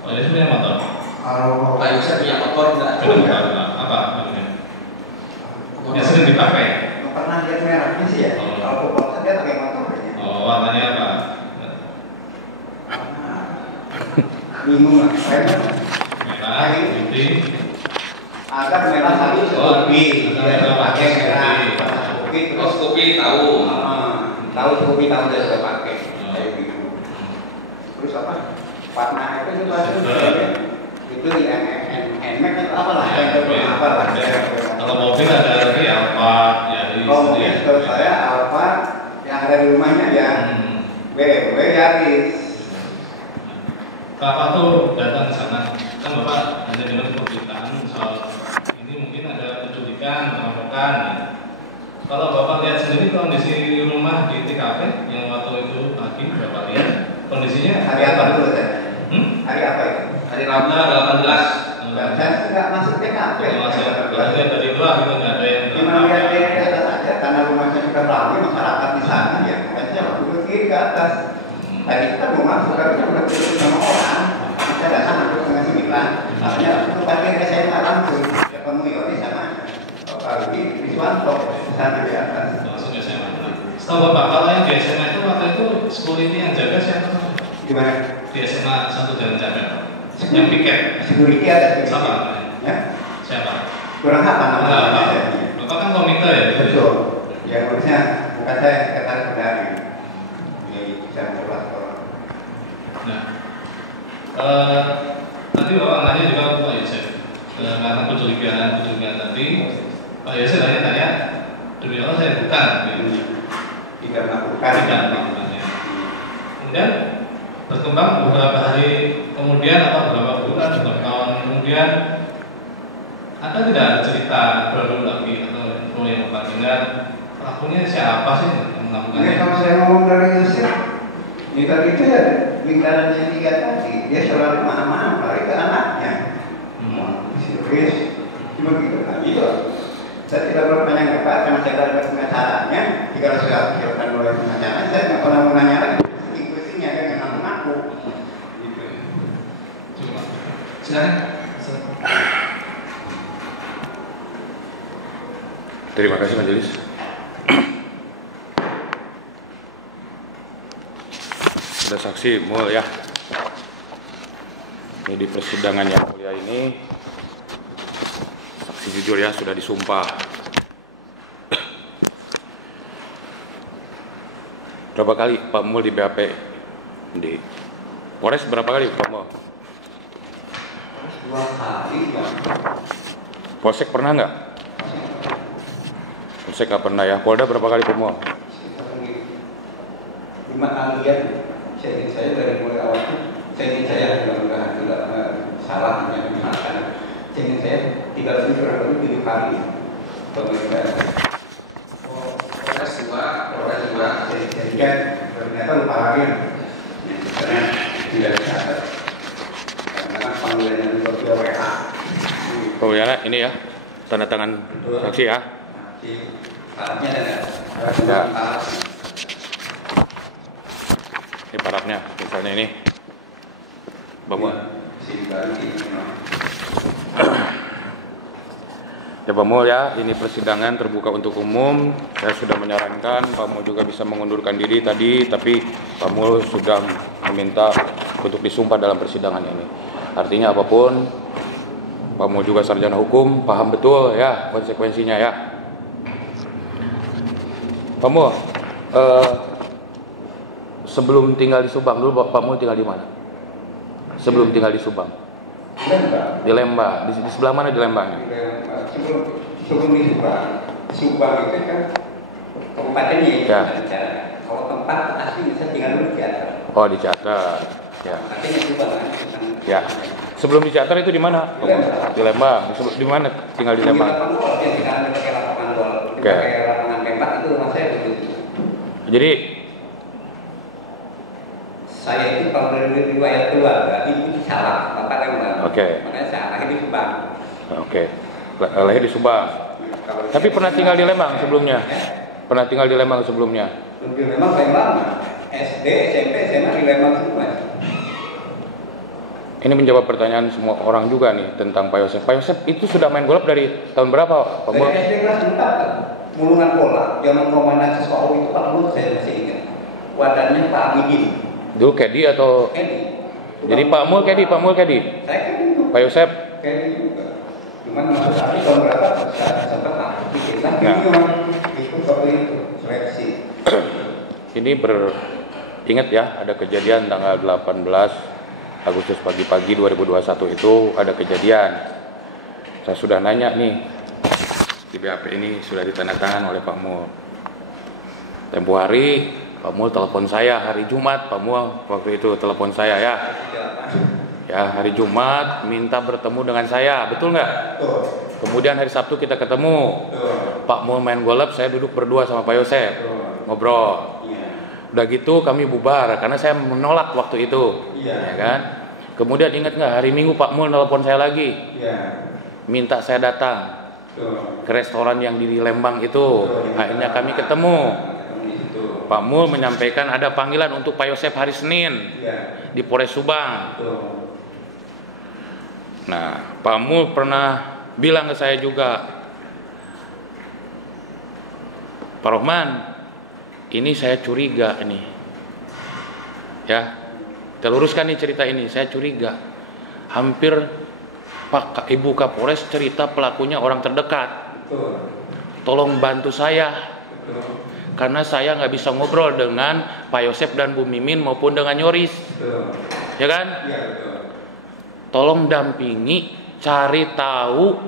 Pak Yosef punya motor. kalau Pak Yosef punya motor enggak? Punya motor nggak? Apa namanya? Yang sering dipakai. nggak pernah lihat merahnya sih ya. Oh. Kalau Popolsa dia pakai motor kayaknya. Oh, warnanya apa? Bingung lah. Saya Merah, putih. ada merah satu Scoopy, ada dia sudah pakai merah, Scoopy. warna Scoopy Oh, terus kopi tahu. tahu Scoopy tahu dia sudah pakai. Oh. Kayak gitu. Terus apa? Warna itu juga Silver. itu yang NMAX atau apalah yang itu apalah. Kalau mobil ada lagi Alphard, Yaris. Kalau mungkin setahu saya Alfa yang ada di rumahnya ya BMW Yaris. Bapak tuh datang ke sana, kan Bapak hanya dengar pemberitaan soal ini mungkin ada penculikan, perampokan. Ya. Kalau Bapak lihat sendiri kondisi rumah di TKP yang waktu itu pagi Bapak lihat kondisinya Hari apa dulu saya? Hari apa itu? Hari Rabu 18. Saya nggak masuk TKP. Kalau lihat dari luar itu nggak ada yang Cuma lihat di atas aja karena rumahnya sudah ramai masyarakat di sana ya. Makanya waktu itu kiri ke atas. Tadi kita mau masuk tapi udah ditutup sama orang. Kita datang hampir setengah 9. Makanya waktu parkir SMA langsung ketemu Yoni sama kalau di Wiswanto di sana di atas. langsung ke SMA. Setahu Bapak kalau yang di SMA itu waktu itu security yang jaga siapa? Gimana? Di SMA satu jalan jaga. Yang piket. Security ada security. Siapa? Ya. Siapa? Kurang apa namanya? Bapak kan komite ya? Betul. Ya harusnya bukan saya sekretaris perdana. Jadi bisa memperluas orang. Nah, tadi Bapak nanya juga ke Pak Yosef karena penculikan tadi Pak Yosef tanya demi Allah saya bukan Tidak melakukan. tidak melakukan ya. Kemudian berkembang beberapa hari kemudian atau beberapa bulan beberapa tahun kemudian ada tidak cerita baru lagi atau info yang Bapak dengar pelakunya siapa sih yang melakukan Ini kalau saya ngomong dari Yosef, ini tadi itu ya lingkaran yang 3 tadi, dia selalu mana-mana, apalagi ke anaknya. Serius, cuma gitu kan? Itu. Saya tidak pernah tanya ke Pak, karena saya tidak ada pengacaranya. Jika sudah siapkan oleh pengacara, saya nggak pernah mau nanya lagi. Sing-singnya dia nggak ngaku. Gitu. Coba. Silakan. Terima kasih majelis. Sudah saksi mulia. Ini di persidangan yang mulia ini saksi jujur ya sudah disumpah. Berapa kali Pak Mul di BAP? Di Polres berapa kali Pak Mul? 2 kali ya. Polsek pernah nggak? Polsek nggak pernah ya. Polda berapa kali Pak Mul? 5 kali ya. Saya dari mulai awal itu, saya mudah-mudahan tidak salah yang dimakan. Saya 3 lebih kurang lebih 7 kali pemerintah. Polres 2. Jadi kan ternyata lupa lagi karena tidak dicatat. Karena panggilannya juga via WA. Oh ya, ini ya tanda tangan saksi ya. Alatnya ada. Ada. Ini parafnya, misalnya ini, Bapak. Ya Pak Mul ya, ini persidangan terbuka untuk umum. Saya sudah menyarankan Pak Mul juga bisa mengundurkan diri tadi, tapi Pak Mul sudah meminta untuk disumpah dalam persidangan ini. Artinya apapun, Pak Mul juga sarjana hukum, paham betul ya konsekuensinya ya. Pak Mul, sebelum tinggal di Subang dulu Pak Mul tinggal di mana? Sebelum tinggal di Subang? Di Lembang. Di sebelah mana di Lembang? Sebelum di Subang itu kan kabupatennya ya. Kalau tempat asli saya tinggal dulu di Ciater. Oh, di Ciater. Ya. Akhirnya Subang kan. Ya. Sebelum di Ciater itu di mana? Di Lembang. Di mana tinggal di Lembang? Di lapangan gol, yang sekarang dipakai lapangan gol. Dipakai lapangan tembak itu rumah saya dulu. Jadi Saya itu kalau dari riwayat keluarga itu salah, bapak Lembang. Oke. Makanya saya lahir di Subang. Oke. Lahir di Subang. Tapi pernah tinggal di Lembang sebelumnya? Pernah tinggal di Lembang sebelumnya? Di Lembang SD, SMP, SMA di Lembang semua. Ini menjawab pertanyaan semua orang juga nih tentang Pak Yosef. Pak Yosef itu sudah main golf dari tahun berapa, Pak Mul? Dari SD kelas 4, mulungan bola, zaman komandan sekolah itu Pak Mul saya masih ingat. Wadannya Pak Amidin. Dulu caddy atau? Caddy. Jadi Pak Mul caddy. Saya caddy juga. Pak Yosef? Caddy juga. Cuman masuk kami tahun berapa sempat bikin. Nah, itu waktu itu seleksi. Ini ingat ya, ada kejadian tanggal 18 Agustus pagi-pagi 2021 itu ada kejadian. Saya sudah nanya nih, di BAP ini sudah ditandatangan oleh Pak Mul. Tempo hari Pak Mul telepon saya hari Jumat, Pak Mul waktu itu telepon saya ya. Ya, hari Jumat minta bertemu dengan saya, betul nggak? Kemudian hari Sabtu kita ketemu. Pak Mul main golf, saya duduk berdua sama Pak Yosef, ngobrol. Udah gitu kami bubar karena saya menolak waktu itu, ya kan? Kemudian ingat nggak hari Minggu Pak Mul nelpon saya lagi, minta saya datang ke restoran yang di Lembang itu. Akhirnya kami ketemu. Pak Mul menyampaikan ada panggilan untuk Pak Yosef hari Senin di Polres Subang. Nah, Pak Mul pernah bilang ke saya juga, Pak Rohman, ini saya curiga nih, ya, kita luruskan nih cerita ini. Saya curiga, hampir Ibu Kapolres cerita pelakunya orang terdekat. Tolong bantu saya, karena saya nggak bisa ngobrol dengan Pak Yosef dan Bu Mimin maupun dengan Yoris, ya kan? Tolong dampingi, cari tahu,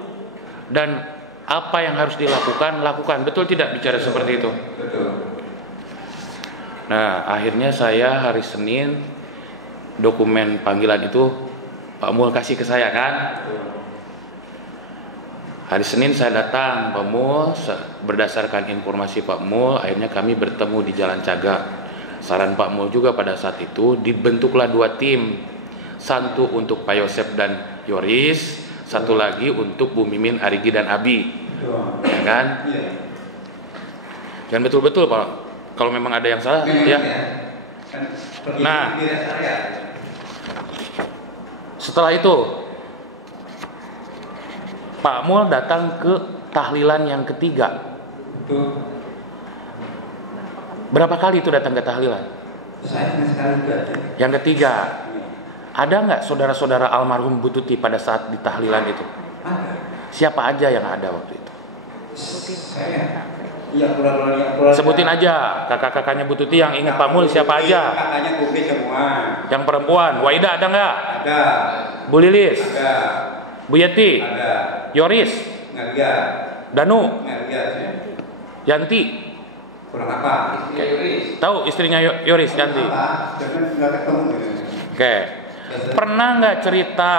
dan apa yang harus dilakukan, lakukan. Betul tidak bicara seperti itu? Nah, akhirnya saya hari Senin dokumen panggilan itu Pak Mul kasih ke saya kan. Hari Senin saya datang Pak Mul, berdasarkan informasi Pak Mul, akhirnya kami bertemu di Jalan Cagak. Saran Pak Mul juga pada saat itu dibentuklah 2 tim. Satu untuk Pak Yosef dan Yoris, satu lagi untuk Bu Mimin, Arigi dan Abi. Ya kan? Dan betul-betul Pak, kalau memang ada yang salah, ya. Nah, setelah itu Pak Mul datang ke tahlilan yang ketiga. Berapa kali itu datang ke tahlilan? Yang ketiga. Ada nggak saudara-saudara almarhum Bu Tuti pada saat di tahlilan itu? Siapa aja yang ada waktu itu? Sebutin aja kakak-kakaknya Bu Tuti yang ingat Pak Mul siapa aja? Kakaknya Kubi semua. Yang perempuan, Waida ada nggak? Ada. Bu Lilis? Ada. Bu Yeti? Ada. Yoris? Nggak lihat. Danu? Nggak lihat. Yanti? Kurang apa? Tahu istrinya Yoris, Yanti? Jangan nggak ketemu. Oke. Pernah nggak cerita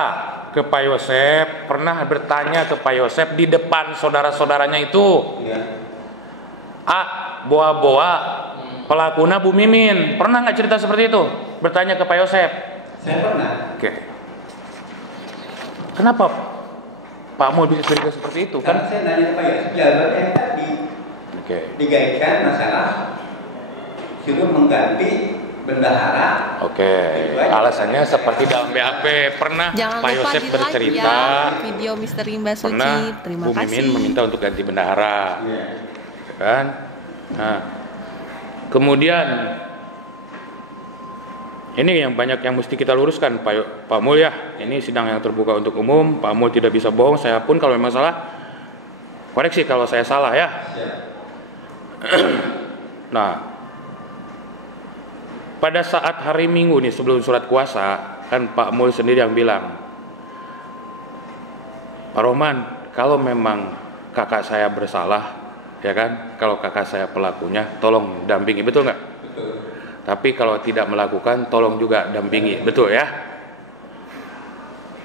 ke Pak Yosef? Pernah bertanya ke Pak Yosef di depan saudara-saudaranya itu? Boa-boa pelakuna Bu Mimin. Pernah nggak cerita seperti itu? Bertanya ke Pak Yosef? Saya pernah. Oke. Kenapa Pak Mul bisa curiga seperti itu? Karena saya nanya ke Pak Yosef, jawaban yang tadi digaitkan masalah sudah mengganti bendahara. Oke. Alasannya seperti dalam BAP. Pernah Jangan Pak lupa Yosef di-like bercerita ya video Misteri Mbak Suci. pernah Terima Bu kasih. Mimin meminta untuk ganti bendahara. Kan? Nah, kemudian ini yang banyak yang mesti kita luruskan Pak Mul ya. Ini sidang yang terbuka untuk umum. Pak Mul tidak bisa bohong. Saya pun kalau memang salah, koreksi kalau saya salah ya. Nah, pada saat hari Minggu nih sebelum surat kuasa, kan Pak Mul sendiri yang bilang, Pak Rohman, kalau memang kakak saya bersalah, ya kan, kalau kakak saya pelakunya, tolong dampingi, betul nggak? Betul. Tapi kalau tidak melakukan, tolong juga dampingi, betul ya?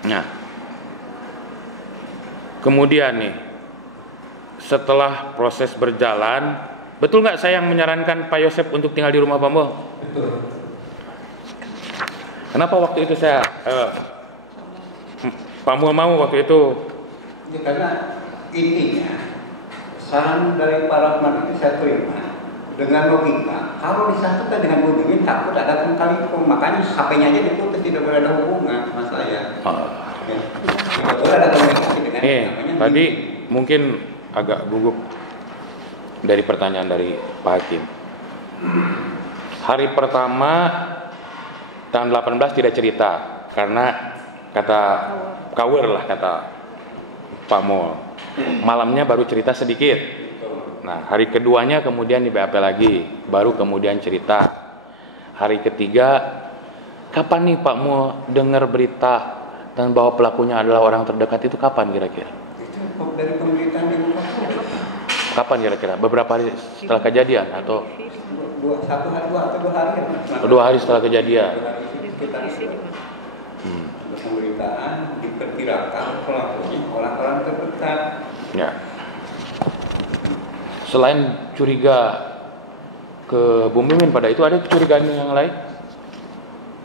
Nah, kemudian nih, setelah proses berjalan, betul nggak saya yang menyarankan Pak Yosep untuk tinggal di rumah Pak Mul? Betul. Kenapa waktu itu saya Pak Mul mau waktu itu? Ya, karena intinya saran dari para teman itu saya terima dengan logika. Kalau disatukan dengan Bu Mimin takut ada kali-kali, makanya HP-nya aja diputus, tidak boleh ada hubungan sama saya. Ya. Tidak boleh ada komunikasi dengan namanya tadi mungkin agak gugup dari pertanyaan dari Pak Hakim. Hari pertama tanggal 18 tidak cerita karena kata cover lah kata Pak Mul. Malamnya baru cerita sedikit. Nah, hari keduanya kemudian di BAP lagi, baru kemudian cerita. Hari ketiga, kapan nih Pak Mul dengar berita dan bahwa pelakunya adalah orang terdekat itu kapan kira-kira? Itu dari pemberitaan yang Kapan kira-kira? Beberapa hari setelah kejadian atau 2 hari? 2 hari setelah kejadian. Pemberitaan diperkirakan pelakunya orang-orang terdekat. Ya. Selain curiga ke Bu Mimin pada itu, ada kecurigaan yang lain?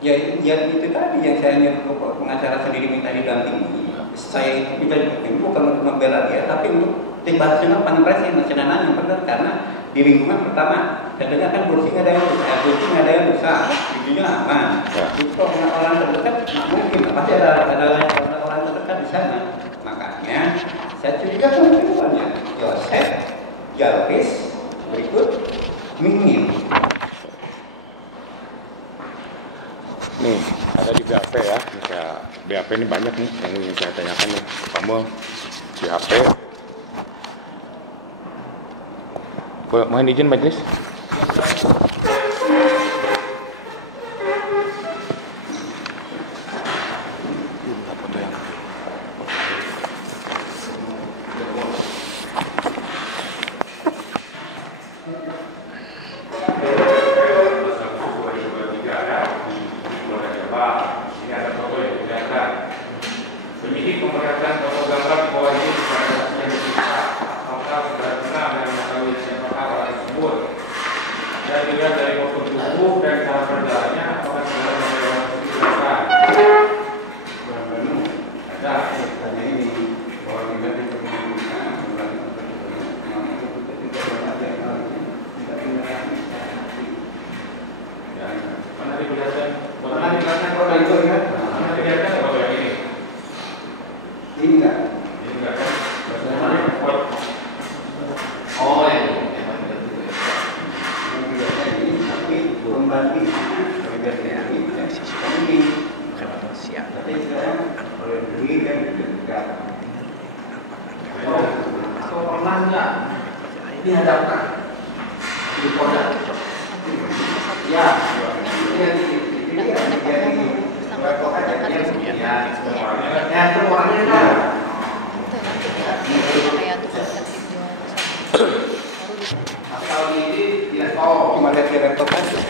Ya, yang itu tadi yang saya nyuruh pengacara sendiri minta didampingi. Saya itu minta didampingi bukan untuk membela dia, tapi untuk tiba-tiba panggilan nasional yang benar, karena di lingkungan pertama saya dengar kan kursi nggak ada yang rusak, giginya aman. Ya. Itu orang terdekat nggak mungkin, pasti ada orang terdekat di sana. Makanya saya curiga kemudiannya Yosep, Jalvis, berikut Mimin. Nih, ada di BAP ya. BAP ini banyak nih yang ingin saya tanyakan nih. Kamu di HP. Mohon izin majelis.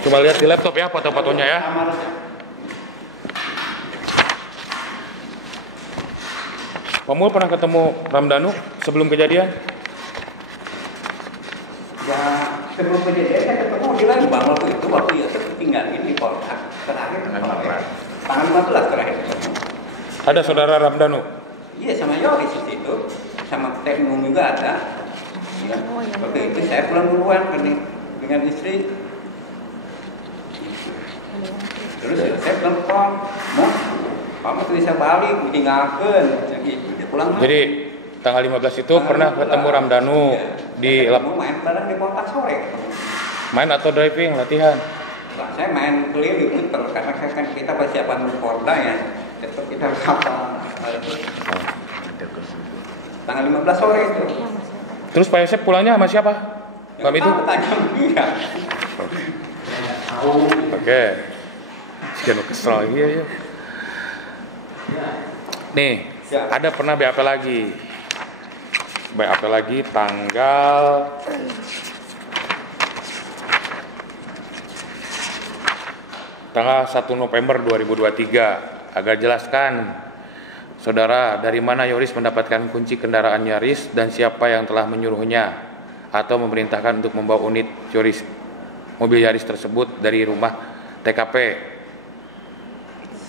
Coba lihat di laptop ya foto-fotonya ya. Pak Mul pernah ketemu Ramdhanu sebelum kejadian? Ya, sebelum kejadian saya ketemu di Lembang waktu ya tertinggal di Polda terakhir tanggal 15 terakhir ketemu. Ada saudara Ramdhanu? Iya, sama Yoris di situ, sama Teknum juga ada. Ya, waktu itu saya pulang duluan dengan istri. Terus saya telepon, kamu tuh bisa balik, tinggalkan, gitu. Pulang. Jadi tanggal 15 itu pernah ketemu Ramdhanu di main bareng di kota sore. Main atau driving latihan? Nah, saya main keliling muter karena kan kita persiapan Polda ya. Tetap kita kapal. Tanggal 15 sore itu. Terus Pak Yosep pulangnya sama siapa? Pak itu? Tanya dia. Oke. Sekian kesel ya. Nih, ada pernah BAP lagi. BAP lagi tanggal tanggal 1 November 2023. Agar jelaskan, saudara, dari mana Yoris mendapatkan kunci kendaraan Yaris dan siapa yang telah menyuruhnya atau memerintahkan untuk membawa unit Yoris, mobil Yaris tersebut dari rumah TKP?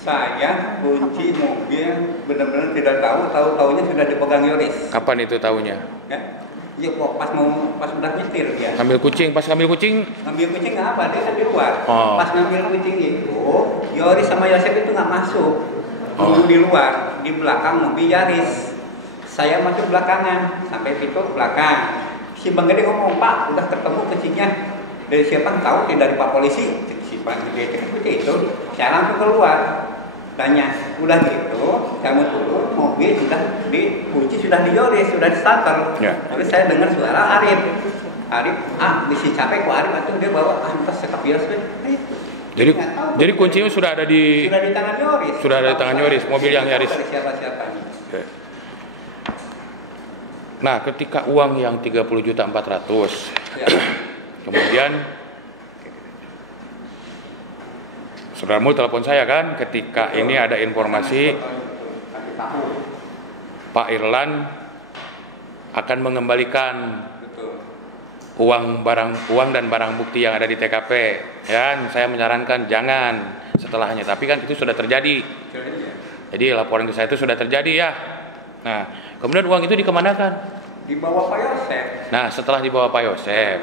Saya kunci mobil benar-benar tidak tahu-taunya sudah dipegang Yoris. Kapan itu tahunya? Ya kok pas udah nyetir ya. Pas ngambil kucing? Ngambil kucing nggak apa, dia kan di luar. Oh. Pas ngambil kucing itu, Yoris sama Yosef itu nggak masuk. Oh. Di luar, di belakang mobil Yaris. Saya masuk belakangan, sampai pintu belakang. Si Bang Gede ngomong, Pak, udah ketemu kucingnya. Dari siapa? Tahu, dari Pak Polisi. Si Bang Gede itu, saya langsung keluar. Tanya, udah gitu, kamu turun, mobil sudah kunci sudah di Yoris, sudah di starter. Ya. Tapi saya dengar suara Arif, bisa capek kok Arif, atau dia bawa tas sekap Yoris. Jadi kuncinya sudah ada di tangan Yoris. Sudah ada di tangan Yoris, mobil yang Yaris. Dari siapa-siapa. Oke. Nah, ketika uang yang 30.400.000, Ya. kemudian saudaramu telepon saya kan ketika ini ada informasi Pak Irlan akan mengembalikan uang dan barang bukti yang ada di TKP. Ya, saya menyarankan jangan setelahnya, tapi kan itu sudah terjadi. Jadi laporan ke saya itu sudah terjadi ya. Nah, kemudian uang itu dikemanakan? Dibawa Pak Yosef. Nah, setelah dibawa Pak Yosef,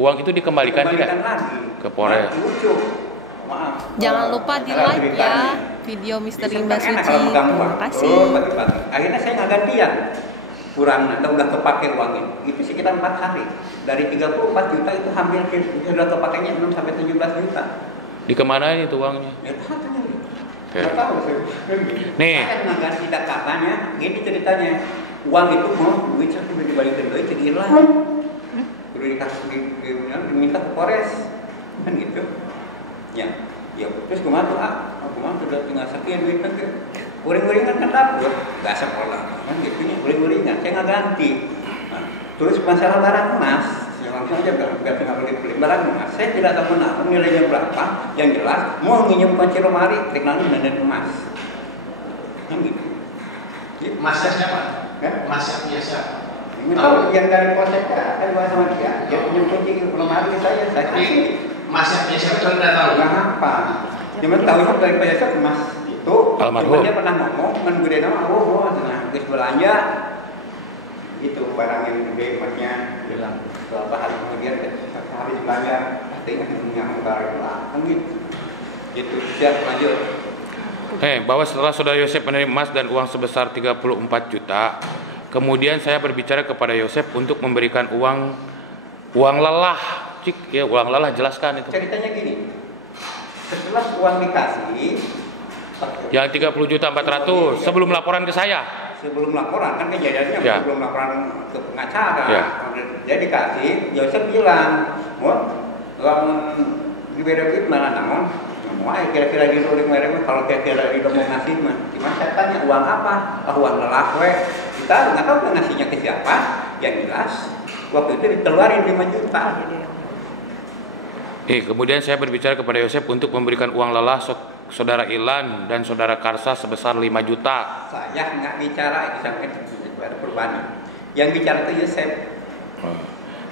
uang itu dikembalikan tidak ke Polres? Maaf. Jangan lupa di like ya video Misteri Mbak Suci. Terima kasih. Akhirnya saya nggak gantian. Kurang atau udah kepake uangnya. Itu sekitar 4 hari. Dari 34 juta itu hampir sudah kepakainya 6 sampai 17 juta. Dikemanain itu uangnya? Ya katanya. Oke. Nggak tahu saya. Nih. Saya nggak ganti katanya. Gini ceritanya. Uang itu mau duit saya sudah dibalikin duit jadi hilang. Udah dikasih diminta ke Polres. Kan gitu. Ya terus kemana tuh kemana sudah tinggal sekian duit kan uring-uringan kan dapur nggak sekolah kan gitu nih uring-uringan saya nggak ganti. Nah, terus masalah barang emas saya langsung aja nggak tinggal beli barang emas, saya tidak tahu menang nilainya berapa, yang jelas mau nginjem kunci lemari klik langsung dan emas kan gitu. Masnya siapa? Masnya biasa. Ini tahu yang dari polsek saya bawa sama dia pinjam kunci lemari saya kasih. Masnya biasa itu tidak tahu. Nggak apa. Cuma tahu dari Pak Yosef emas itu. Almarhum. Dia pernah ngomong kan gede nama nah habis belanja itu barang yang gede emasnya bilang beberapa hari kemudian habis belanja artinya punya barang kan gitu. Siap lanjut. Bahwa setelah saudara Yosef menerima emas dan uang sebesar 34 juta, kemudian saya berbicara kepada Yosef untuk memberikan uang lelah. Ya, uang lelah, jelaskan itu. Ceritanya gini, setelah uang dikasih, yang 30.400.000 sebelum laporan ke saya. Sebelum laporan kan kejadiannya Ya. sebelum laporan ke pengacara. Ya. Dia dikasih, Yosef bilang, uang diberi duit mana namun, mau kira-kira di luar kalau kira-kira di mau ngasih mah, cuma saya tanya uang apa? Uang lelah kita nggak tahu ngasihnya ke siapa. Yang jelas waktu itu dikeluarin 5 juta. Kemudian saya berbicara kepada Yosef untuk memberikan uang lelah saudara Ilan dan saudara Karsa sebesar 5 juta. Saya nggak bicara itu sampai ada perubahan. Yang bicara itu Yosef.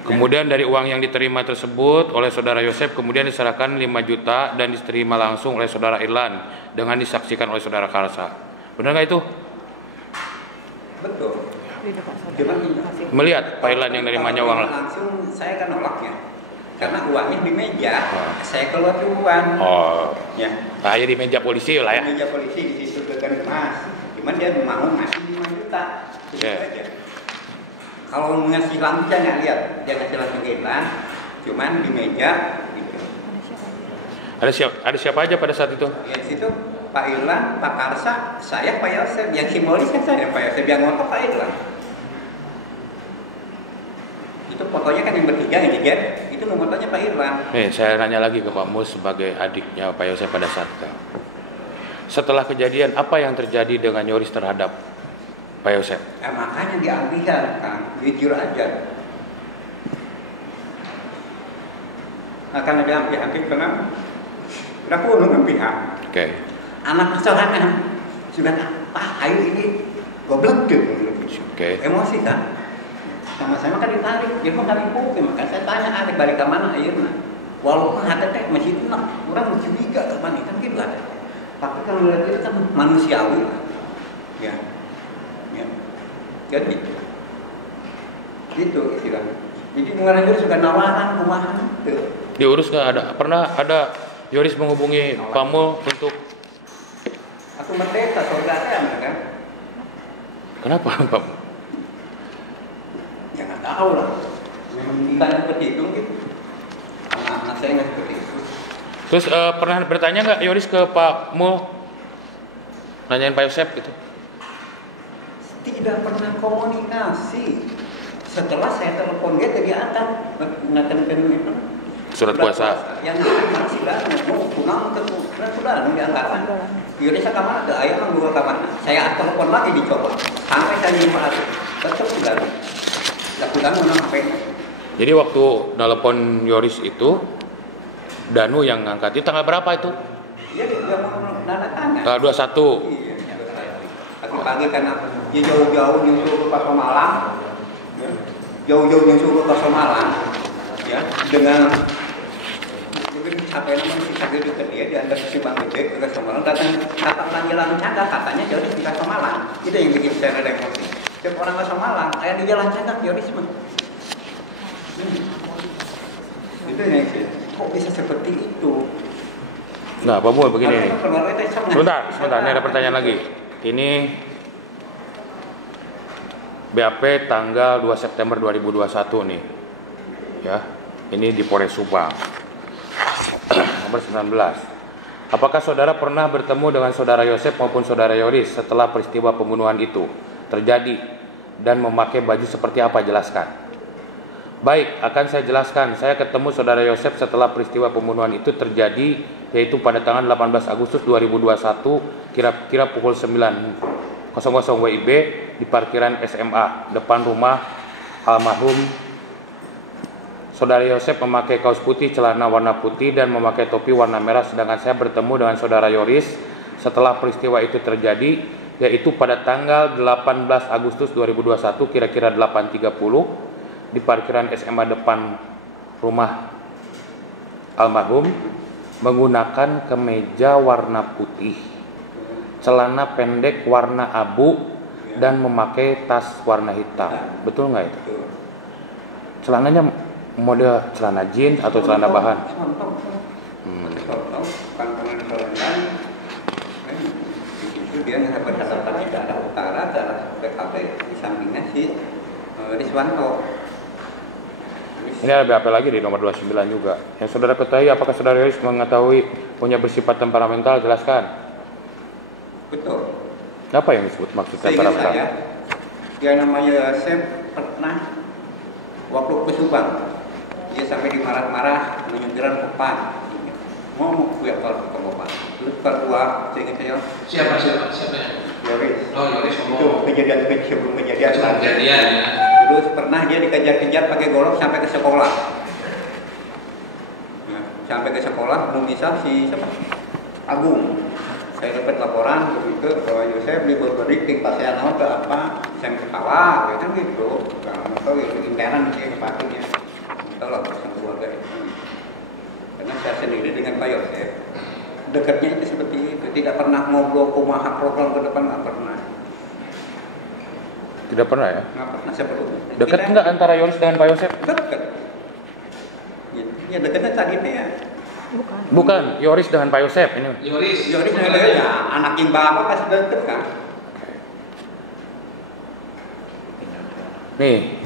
Kemudian dari uang yang diterima tersebut oleh saudara Yosef kemudian diserahkan 5 juta dan diterima langsung oleh saudara Ilan dengan disaksikan oleh saudara Karsa. Benar nggak itu? Betul. Cuma Melihat Pak Ilan yang nerimanya uang langsung saya kan nolaknya. Karena uangnya di meja, saya keluar duluan. Ya. Kayak di meja polisi lah ya. Di meja polisi di situ kan emas. Cuman dia mau ngasih 5 juta. Itu aja. Kalau ngasih langsung jangan lihat, dia ngasih langsung ke Ilan. Cuman di meja gitu. Ada siapa aja pada saat itu? Di situ Pak Ilan, Pak Karsa, saya Pak Yosef. Yang simbolis kan saya Pak Yosef, yang ngotot Pak Ilan. Itu fotonya kan yang bertiga yang jejer, itu fotonya Pak Irwan. Saya nanya lagi ke Pak Mus sebagai adiknya Pak Yosef pada saat itu. Setelah kejadian, apa yang terjadi dengan Yoris terhadap Pak Yosef? Makanya diambil kan, jujur aja. Akan ada hampir kenapa? sudah kuno kan pihak. Oke. Anak sorangan sudah ayo ini goblok tuh. Oke. Emosi kan. Sama saya kan ditarik, dia mah kali pukul, maka saya tanya adik balik ke mana akhirnya. Walaupun ada teh masih itu orang mencuriga ke mana kan gitu ada. Tapi kalau lihat itu kan manusiawi, ya. Jadi itu istilahnya. Jadi mengarang Yoris juga nawaran rumahan tuh. Diurus nggak ada? Pernah ada Yoris menghubungi Pak Mul untuk Aku merdeka saudara kan? kenapa Pak? Ya nggak tahu lah. Memang ditanya seperti itu gitu. Anak-anak saya nggak seperti itu. Terus pernah bertanya nggak Yoris ke Pak Mul? Nanyain Pak Yosep gitu? Tidak pernah komunikasi. Setelah saya telepon dia angkat menggunakan itu Surat kuasa. yang masih lah mau pulang ke sudah diangkat. Yoris ke mana ke ayah menggugah ke mana? Saya telepon lagi dicoba sampai saya nyimpan tetap sudah. Lakukan mana HP. Jadi waktu nelpon Yoris itu Danu yang ngangkat. Itu tanggal berapa itu? Iya dia mau nanda tanya. Tanggal 21. Iya. Pagi karena dia jauh-jauh nyusul ke Pasar Malang. Jauh-jauh nyusul ke Pasar Malang. Ya, dengan apa namanya si sakit dekat dia diantar si Bang Gede ke Pasar Malang datang jalan Cagak katanya jauh di Pasar Malang. Itu yang bikin saya ada emosi. Setiap orang Pasar Malang, kayak di jalan Cagak Yoris mah. Itu yang sih. Kok bisa seperti itu? Nah, Pak Mul begini nih. Sebentar, ini ada pertanyaan lagi. Ini BAP tanggal 2 September 2021 nih. Ya, ini di Polres Subang. Nomor 19. Apakah saudara pernah bertemu dengan saudara Yosep maupun saudara Yoris setelah peristiwa pembunuhan itu terjadi dan memakai baju seperti apa? Jelaskan. Baik, akan saya jelaskan. Saya ketemu saudara Yosep setelah peristiwa pembunuhan itu terjadi, yaitu pada tanggal 18 Agustus 2021, kira-kira pukul 9.00 WIB di parkiran SMA, depan rumah almarhum. Saudara Yosep memakai kaos putih, celana warna putih, dan memakai topi warna merah, sedangkan saya bertemu dengan saudara Yoris setelah peristiwa itu terjadi, yaitu pada tanggal 18 Agustus 2021, kira-kira 8.30, di parkiran SMA depan rumah almarhum, menggunakan kemeja warna putih, celana pendek warna abu, dan memakai tas warna hitam. Betul nggak itu? Celananya model celana jeans atau celana bahan? Itu dia yang berhadapan di arah utara, ke arah PKP di sampingnya si Riswanto. Ini ada BAP lagi di nomor 29 juga. Yang saudara ketahui, apakah saudara Yoris mengetahui punya bersifat temperamental? Jelaskan. Betul. Apa yang disebut maksud Seingat temperamental? saya, yang namanya Yosep pernah waktu ke Subang, dia sampai dimarah-marah menyingkiran Bapak. Mau kuya kalau ke Bapak. Terus kedua, seingat saya. Siapa? Yoris. Oh, Yoris Itu kejadian sebelum kejadian. Kejadian ya. Terus pernah dia dikejar-kejar pakai golok sampai ke sekolah. Nah, sampai ke sekolah belum bisa si siapa? Agung. Saya dapat laporan begitu bahwa Yosef diberi timpa saya naon ke apa? Saya ketawa, kan gitu. Kalau tahu itu internan dia kepatunya. Tahu lah urusan keluarga itu. Karena saya sendiri dengan Pak Yosef dekatnya itu seperti itu, tidak pernah ngobrol kumaha program ke depan, nggak pernah. Tidak pernah ya? Nggak pernah sebelumnya. Dekat nggak antara Yoris dengan Pak Yosef? Dekat. Ya dekatnya tadi ya. Bukan, Yoris dengan Pak Yosef ini. Yoris Dekat ya, anak imba apa pasti deket kan? Nih,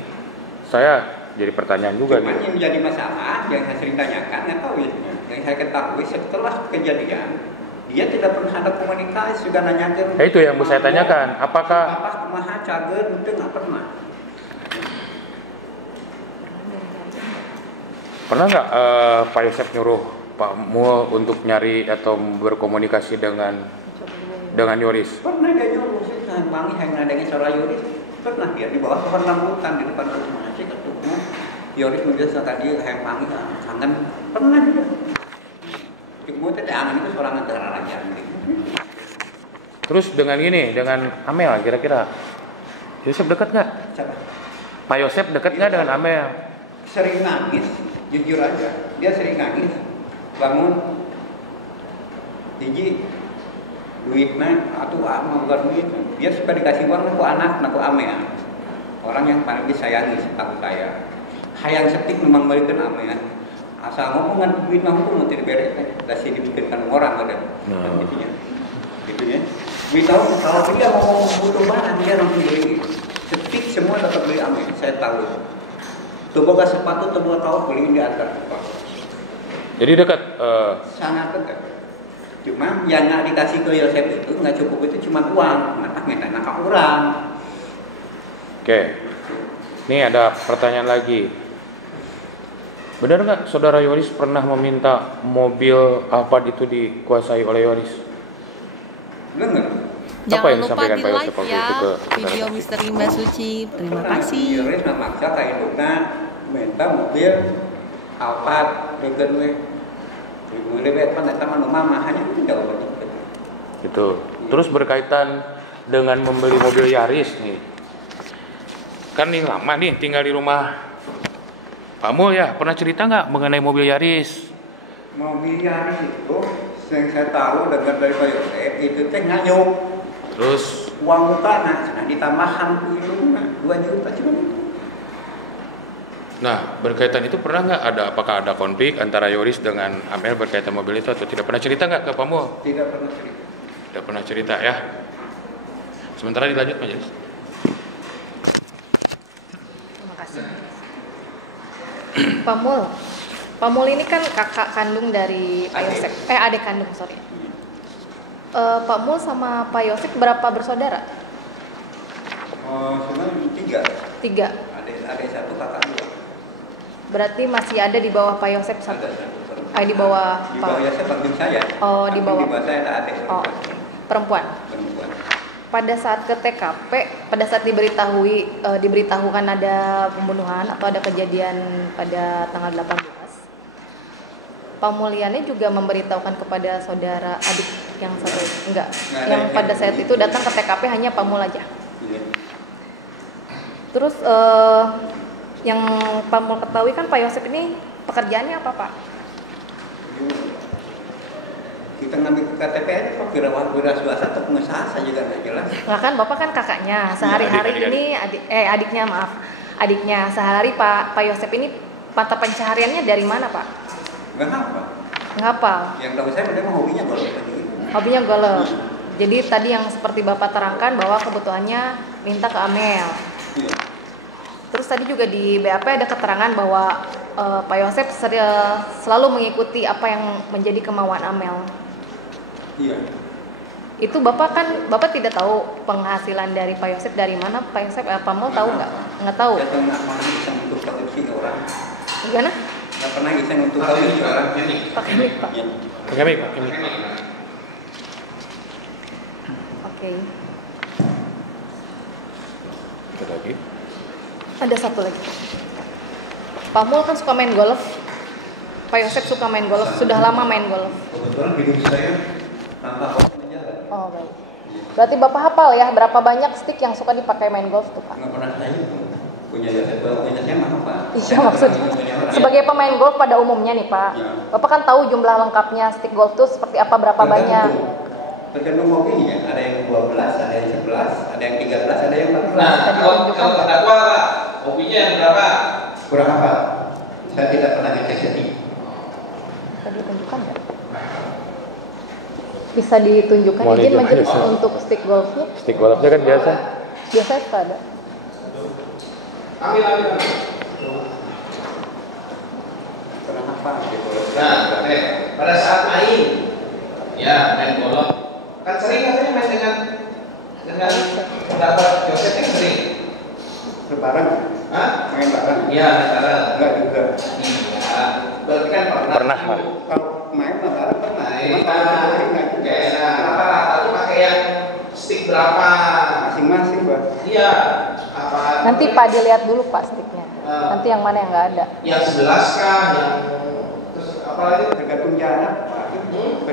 saya jadi pertanyaan juga Cuman nih. yang menjadi masalah yang saya sering tanyakan, nggak tahu ya. Yang saya ketahui setelah kejadian, dia tidak pernah ada komunikasi, juga nanyakan. Itu yang mau saya tanyakan. Apakah apa kumaha cager itu nggak pernah. pernah nggak Pak Yosef nyuruh Pak Mul untuk nyari atau berkomunikasi dengan Yoris? Pernah dia nyuruh sih, Bang, yang nadanya suara Yoris. Pernah dia di bawah pohon rambutan di depan rumah sih ketemu. Yoris biasa tadi yang panggil kangen. Pernah juga. Cuma itu angan itu seorang antara raja. Terus dengan Amel kira-kira Yosep dekat nggak? Siapa? Pak Yosep dekat nggak dengan Amel? Sering nangis, jujur aja. Dia sering nangis. Bangun, hiji duitnya atau mau duit. Dia suka dikasih uang aku anak, aku Amel. Orang yang paling disayangi setahu saya. Hayang setik memang balikan Amel. Asal ngomongan duit mah hukum nanti diberes, kasih dibikinkan orang ada. Gitunya. Duit tahu kalau dia mau butuh barang dia langsung beli. Setik semua dapat beli Amel, saya tahu. Coba sepatu coba tahu beli di antar. Jadi dekat. Sangat dekat. Cuma yang nggak dikasih ke Yosep itu nggak cukup itu cuma uang, nak orang. Oke. Ini ada pertanyaan lagi. Benar nggak saudara Yoris pernah meminta mobil Alphard itu dikuasai oleh Yoris? Dengar. Apa yang Jangan lupa disampaikan di Pak like Yosep waktu ya itu ke video Misteri Mbak Suci. Terima kasih. Yoris maksa kayak Dona minta mobil Alphard dengan lebih sama mama hanya itu jawaban itu. Gitu. Terus berkaitan dengan membeli mobil Yaris nih. Kan nih lama nih tinggal di rumah Pak Mul ya, pernah cerita nggak mengenai mobil Yaris? Mobil Yaris itu yang saya tahu dengar dari Pak Yosep itu teh ngayuk. Terus Uang muka nah ditambahkan itu 2 juta cuma itu. nah, berkaitan itu pernah nggak apakah ada konflik antara Yoris dengan Amel berkaitan mobil itu atau tidak? Pernah cerita nggak ke Pak Mul? Tidak pernah cerita. Tidak pernah cerita ya. Sementara dilanjut majelis. Terima kasih. Pak Mul ini kan kakak kandung dari Pak Yosep. Adik kandung, sorry. Pak Mul sama Pak Yosep berapa bersaudara? Sebenarnya 3. 3. Ada 1 kakak 2. Berarti masih ada di bawah Pak Yosep satu. Ada 1. Di bawah Di Pak. bawah Yosep bantuin saya. Oh, di bawah. Di bawah saya ada adik. Oh, perempuan. Perempuan. Pada saat ke TKP, pada saat diberitahukan ada pembunuhan atau ada kejadian pada tanggal 18, Pak Mulyani juga memberitahukan kepada saudara adik yang satu, enggak, yang pada saat itu datang ke TKP hanya Pak Mul aja. Iya. Terus yang Pak Mul ketahui kan Pak Yosep ini pekerjaannya apa Pak? Kita ngambil KTP aja kok wira swasta atau pengusaha saja kan nggak jelas. Nggak kan Bapak kan kakaknya, sehari-hari ini adiknya sehari Pak Yosep ini mata pencahariannya dari mana Pak? Nggak apa. Ngapal. Yang tahu saya memang hobinya golf. Hobinya golf. Jadi tadi yang seperti Bapak terangkan bahwa kebutuhannya minta ke Amel. Iya. Terus tadi juga di BAP ada keterangan bahwa Pak Yosep selalu mengikuti apa yang menjadi kemauan Amel. Iya. Itu Bapak tidak tahu penghasilan dari Pak Yosep dari mana? Pak Yosep Pak Mul tahu nggak? Nggak tahu. Saya nggak pernah bisa untuk produksi orang. Gimana? Nggak pernah bisa untuk produksi orang. Pakai mic Pak. Iya. Kami. Oke. Ada lagi. Ada satu lagi. Pak Mul kan suka main golf. Pak Yosep suka main golf. Sudah lama main golf. Kebetulan hidup saya tanpa golf menjalan. Oh baik. Berarti Bapak hafal ya berapa banyak stick yang suka dipakai main golf tuh Pak? Nggak pernah saya punya saya mah Pak. Iya maksudnya sebagai pemain golf pada umumnya nih Pak, Ya. Bapak kan tahu jumlah lengkapnya stick golf tuh seperti apa, berapa banyak? Tergantung hobinya, ada yang 12, ada yang 11, ada yang 13, ada yang 14. Nah, Tadi kalau tunjukkan, Pak. terdakwa Pak, hobinya yang berapa? Kurang apa? Saya tidak pernah ngecek setting. Tadi tunjukkan nggak? Bisa ditunjukkan Mohon izin izin, majelis izin. untuk stick golfnya? Stick golfnya kan biasa. Biasanya suka ada. Ambil. Kurang apa? Nah, oke. Pada saat main golf, kan sering katanya main dengan pendapat Yosef kan sering. Lebaran? Hah? Main bareng? Iya, main bareng. Enggak juga. Iya. Berarti kan Pernah, Pak. Kalau main bareng pernah. Main. Cuma kalau sering nggak juga. Oke, nah, rata-rata tuh pakai yang stick berapa? Masing-masing, Pak. Iya. Apa? Nanti Pak dilihat dulu Pak sticknya. Nanti yang mana yang nggak ada. Yang 11 kah? Yang terus apa lagi? Tergantung jarak, Pak.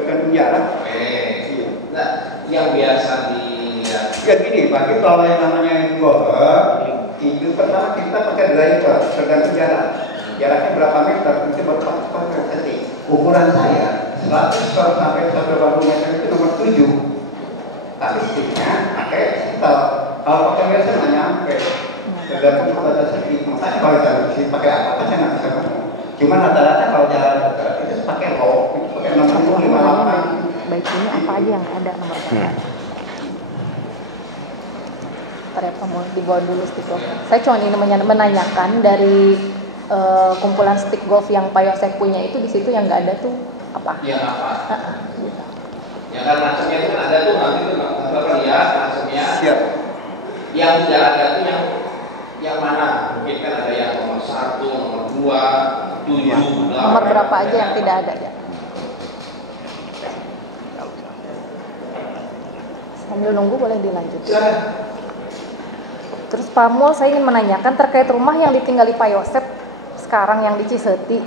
tergantung jarak. Nah, yang biasa dilihat. Ya gini, bagi kalau yang namanya golf itu pertama kita pakai driver tergantung jarak. Jaraknya berapa meter itu berapa cm. Ukuran saya 100 sampai 180 meter itu nomor 7. Tapi sticknya pakai stel. Kalau pakai biasa nggak nyampe. Tergantung kepada stick. Makanya kalau saya pakai apa saya nggak bisa ngomong. Cuma rata-rata kalau jalan dekat itu pakai lock, itu pakai nomor 58. Baik, ini apa aja yang ada nomor berapa? Ntar ya, mau dibawa dulu stick golf. Saya cuma ini menanyakan dari kumpulan stick golf yang Pak Yosef punya itu, di situ yang nggak ada tuh apa? Yang apa? Gitu. Ya kan macamnya itu kan ada tuh, nanti tuh Bapak lihat macamnya. Siap. Yang tidak ada tuh yang mana? Mungkin kan ada yang nomor 1, nomor 2, 7, 8. Nomor berapa aja yang tidak ada ya? Sambil nunggu boleh dilanjutin. Terus Pak Mul, saya ingin menanyakan terkait rumah yang ditinggali Pak Yosef sekarang yang di Ciseti.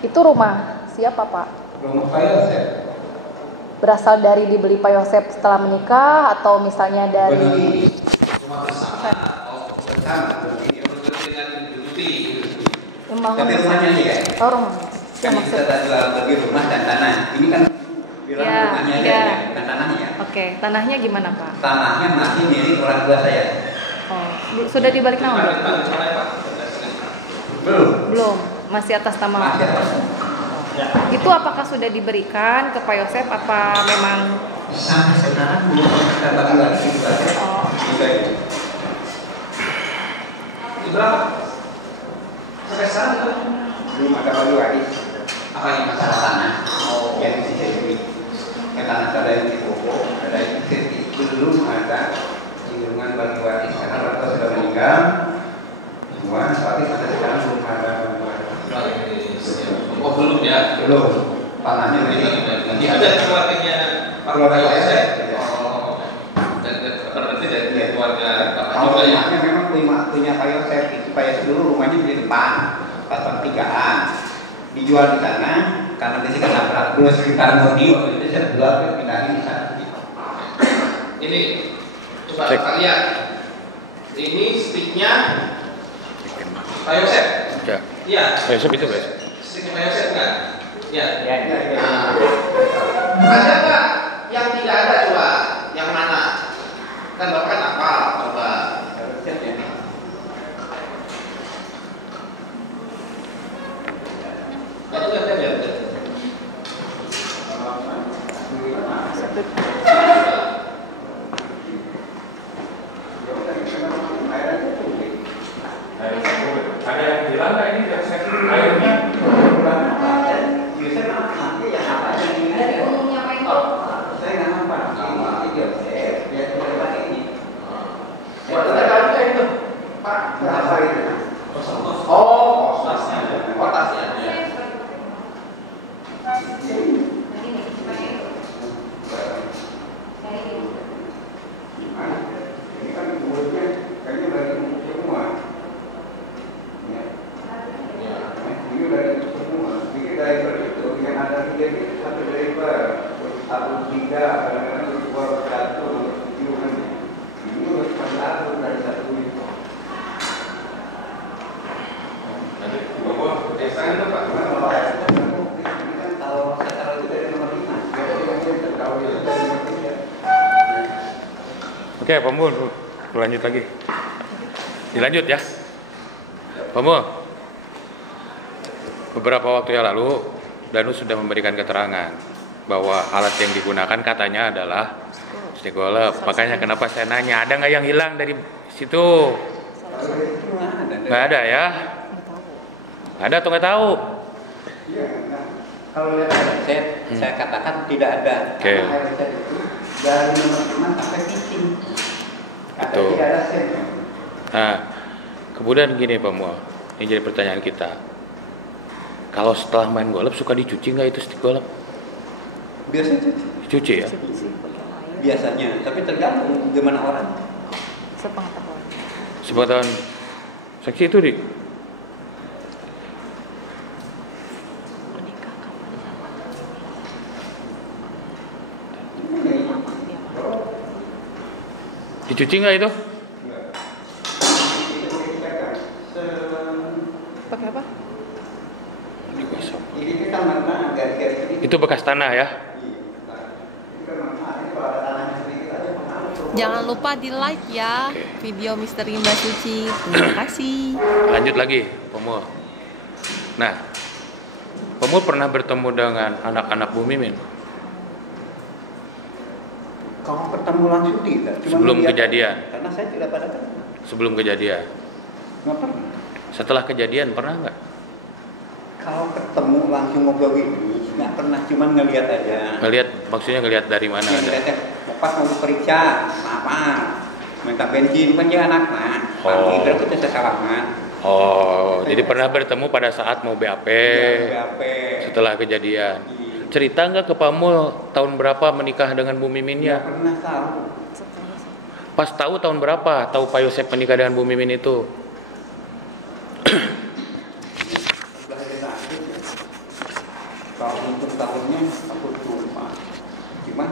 Itu rumah siapa Pak? Rumah Pak Yosef. Berasal dari dibeli Pak Yosef setelah menikah atau misalnya dari Rumah bersama atau bersama. dengan Duti. Tapi rumahnya nih ya. Oh, rumah. Kan kita tadi bagi rumah dan tanah. Ini kan bilang Ya, rumahnya ya. ya, bukan tanahnya ya. Oke, tanahnya gimana Pak? Tanahnya masih milik orang tua saya. Oh, sudah dibalik nama belum? Belum, masih atas nama. Masih atas. Itu apakah sudah diberikan ke Pak Yosef apa memang? Sampai sekarang belum kita bagi lagi gitu aja. Oh, Itu berapa? Sampai sekarang itu Belum ada bagi lagi. apa yang Masalah masalah? tanah. Yang di sini. Yang tanah ada yang di Bogor, ada yang di sini. Belum ada hubungan bagi waris karena orang tua sudah meninggal. Semua, tapi sampai sekarang belum ada bagi waris. Oh belum ya? Belum. Tanahnya Itu nanti dari keluarganya Pak Keluarga Yosef. saya. Oh, dan berarti dari keluarga Bapak Kalau juga ya? rumahnya memang punya Pak Yosef. Itu Pak Yosef dulu rumahnya di depan, pasang 3-an. Dijual di sana karena di sini kan dulu sekitar Modio, jadi saya jual pindahin di sana. Ini coba kita lihat. Ini sticknya Pak Yosef. Ya. Iya. Pak Yosef itu Pak. Sticknya Pak Yosef kan? Ya. Ya. Ada nggak yang tidak ada coba? Yang mana? Kan Bapak kan apa? Coba. Kalau nggak ada ya. Ada yang bilang nggak ini airnya? dari umumnya Pak itu. Saya nggak nampak. Ini Yosef, dia tidak pakai ini. Ada itu, Pak. Berapa itu? Oh, tasnya. Oh, tasnya. Ya. Gimana? Ini kan mulutnya kayaknya dari umum semua. Ya. Ini dari umum semua. Ini driver itu yang ada tiga ini satu driver, satu tiga, kadang-kadang dua satu, tujuh kan. Ini harus satu dari satu itu. Nanti di bawah desa itu Pak. Cuma kalau saya ini kan kalau saya taruh itu dari nomor 5. Jadi tahu itu dari nomor 3. Oke, Pak Mul, lanjut lagi. Dilanjut ya. Pak Mul, beberapa waktu yang lalu Danus sudah memberikan keterangan bahwa alat yang digunakan katanya adalah stick golf. Makanya kenapa saya nanya, ada nggak yang hilang dari situ? Nggak ada ya? Ada atau nggak tahu? Iya, nah, kalau lihat saya katakan tidak ada. Oke. Karena RZ itu dari nomor 5 sampai pitching. Kata Betul. tidak ada sen. Nah, kemudian gini Pak Mul, ini jadi pertanyaan kita. Kalau setelah main golf suka dicuci nggak itu stick golf? Biasanya cuci. Dicuci ya? Biasanya, tapi tergantung gimana orang. Sepengetahuan. Sepengetahuan saksi itu di Dicuci nggak itu? Enggak. Itu dipegang. Pakai apa? Digosok. Ini kan mana garis-garis ini. Itu bekas tanah ya? Jangan lupa di like ya video Misteri Mbak Suci. Terima kasih. Lanjut lagi, Pemul. Nah, Pemul pernah bertemu dengan anak-anak Bu Mimin Kalau ketemu langsung tidak. Cuma sebelum melihat kejadian? aja. Karena saya tidak pada kan. Sebelum kejadian. Nggak pernah. Setelah kejadian pernah nggak? Kalau ketemu langsung ngobrol ini nggak pernah, cuma ngelihat aja. Ngelihat, maksudnya ngelihat dari mana Ya, ada? ngeliatnya, pas mau periksa, apa? Minta bensin kan dia anak nah. Pagi terus kita salaman. Oh, jadi pernah bertemu pada saat mau BAP BAP. setelah kejadian. Cerita nggak ke Pamul tahun berapa menikah dengan Bu Nggak Miminnya? pernah tahu. Pas tahu tahun berapa? Tahu Pak Yosep menikah dengan Bu Mimin itu? Kalau untuk tahunnya aku lupa. Cuman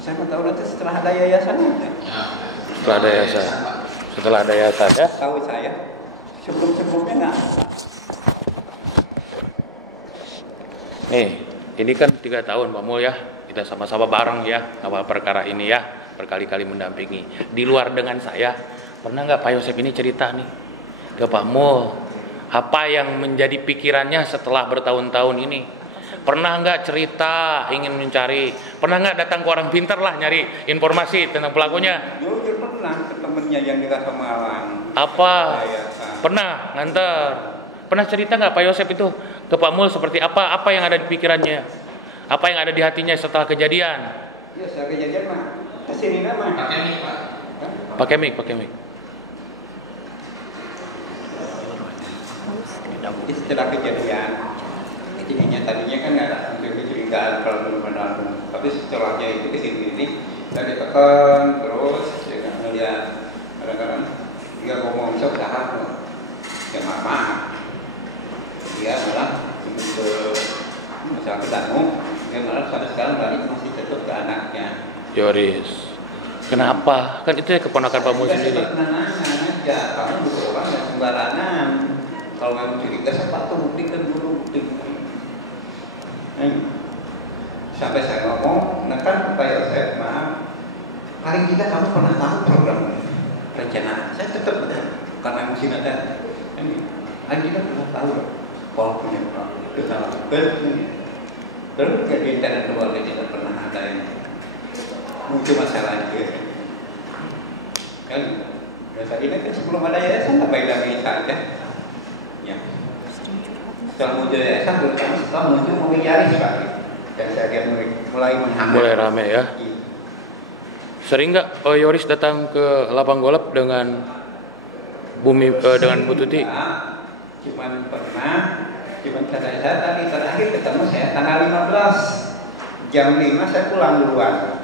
saya mau tahu nanti setelah ada yayasan aja. Setelah ada yayasan. Setelah ada yayasan ya? Tahu saya. Sebelum-sebelumnya nggak. Nih, ini kan 3 tahun Pak Mul ya. Kita sama-sama bareng ya awal perkara ini ya. Berkali-kali mendampingi. Di luar dengan saya, pernah nggak Pak Yosep ini cerita nih ke Pak Mul? Apa yang menjadi pikirannya setelah bertahun-tahun ini? Pernah nggak cerita ingin mencari? Pernah nggak datang ke orang pintar lah nyari informasi tentang pelakunya? Jujur pernah ke temennya yang di Rasa Malang. Apa? Yayasan. Pernah nganter? Pernah cerita nggak Pak Yosep itu ke Pak Mul seperti apa? Apa yang ada di pikirannya? Apa yang ada di hatinya setelah kejadian? Ya setelah kejadian mah kesini nama. Pakai mic, Pak. Pakai mic, pakai mic. Setelah kejadian, jadinya tadinya kan nggak ada hampir kecurigaan kalau benar-benar, tapi setelahnya itu kesini ini saya ditekan terus, ya kan ngeliat kadang-kadang dia ngomong sok sahab, ya maaf, dia malah untuk masalah ketemu, dia malah sampai sekarang balik masih tetap ke anaknya. Yoris, kenapa? Kan itu ya keponakan Pak Mul sendiri. Saya pernah nanya aja, kamu bukan orang yang sembarangan. Kalau memang curiga, saya tuh buktikan dulu. Sampai saya ngomong, nah kan Pak Yosep, maaf, paling tidak kamu pernah tahu program rencana. Saya tetap ada, karena mesti ada. Paling tidak pernah tahu, kalau punya itu salah. Terus kejadian dan keluarga tidak pernah ada yang muncul masalah juga. Kan, dasar ini kan sebelum ada yayasan, apa yang lagi saja. Ya. Setelah muncul yayasan, terutama setelah muncul mobil Yaris Pak. Dan saya lihat mulai menghambat. Mulai rame ya. Iya. Sering nggak Yoris datang ke Lapang Golap dengan dengan Bu Tuti? Cuman pernah, saya tadi terakhir ketemu saya tanggal 15 jam 5 saya pulang duluan.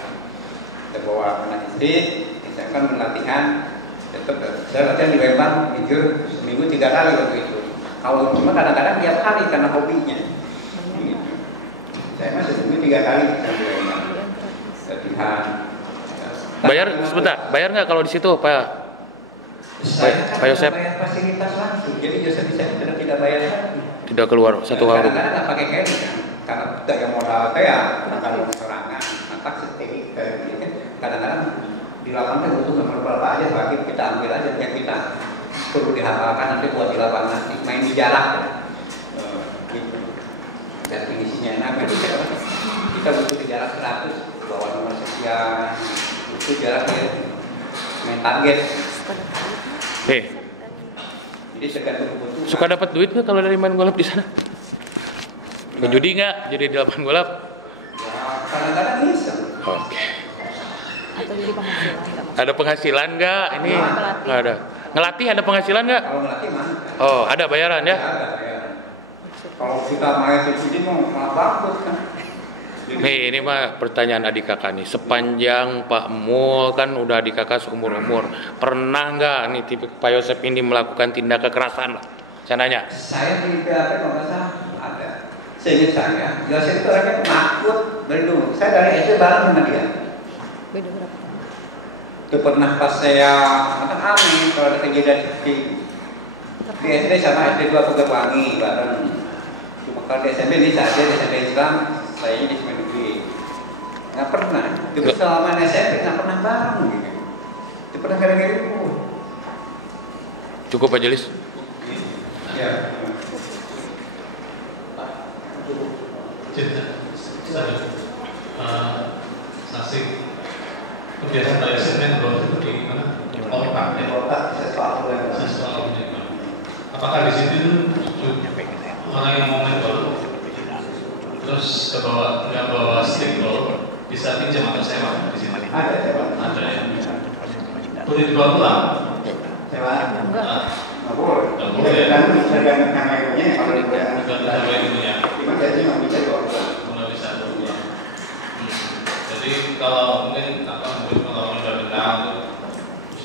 Saya bawa anak istri, saya kan latihan. Tetap saya latihan di Lembang, jujur seminggu 3 kali waktu itu. Kalau cuma kadang-kadang tiap hari karena hobinya. Gitu. Saya masih seminggu 3 kali di Lembang. Latihan. Bayar sebentar, bayar nggak kalau di situ Pak? Saya Pak Yosep bayar fasilitas langsung, jadi Yosep bisa tidak bayar lagi. tidak keluar satu kali. Kadang-kadang nggak pakai carry kan, karena tidak yang modal saya, kalau serangan, maka seperti kayak gini kan, kadang-kadang di lapangan butuh nomor berapa aja, bagi kita ambil aja yang kita perlu dihafalkan nanti buat di lapangan nanti main di jarak, gitu. Definisinya enak, kita butuh di jarak 100, bawa nomor sekian, itu jaraknya main target. Nih, Jadi tergantung kebutuhan. suka dapat duit nggak kalau dari main golf di sana? Ke judi nggak? Judi di lapangan golf? Ya, kadang-kadang bisa. Oke. Atau jadi penghasilan nggak maksudnya? Ada penghasilan nggak? Ini nggak ada. Ngelatih ada penghasilan nggak? Kalau ngelatih mana? Oh, ada bayaran ya? Ada ya. Kalau kita main di sini mau malah bangkrut kan. Nih, ini mah pertanyaan adik kakak nih. Sepanjang Pak Mul kan udah adik kakak seumur-umur, pernah nggak nih tipe Pak Yosep ini melakukan tindak kekerasan lah? Saya nanya. Saya di PAP kalau nggak salah ada. Seingat saya, Yosef itu orangnya penakut, berlindung. Saya dari SD bareng sama dia. Beda berapa tahun? Itu pernah pas saya akan amin kalau ada kejadian seperti di SD sama SD 2 Pegawangi bareng. Cuma kalau di SMP ini saja di SMP Islam, saya di SMP negeri. Nggak pernah. Itu selama SMP nggak pernah bareng gitu. Itu pernah gara-gara itu. Cukup Pak Jelis. Ya. Saksi kebiasaan dari semen itu di mana? Otak, sesuatu. Apakah di situ orang yang mau main gol, terus nggak bawa stick gol, bisa pinjam atau sewa di sini? Ada ya. Boleh dibawa pulang? Sewa? Enggak. Nggak boleh. Nggak boleh. Tergantung sama ibunya. Kalau Tergantung sama ibunya. Cuma jadi nggak bisa dibawa pulang. Nggak bisa bawa pulang. Jadi kalau mungkin kalau udah kenal,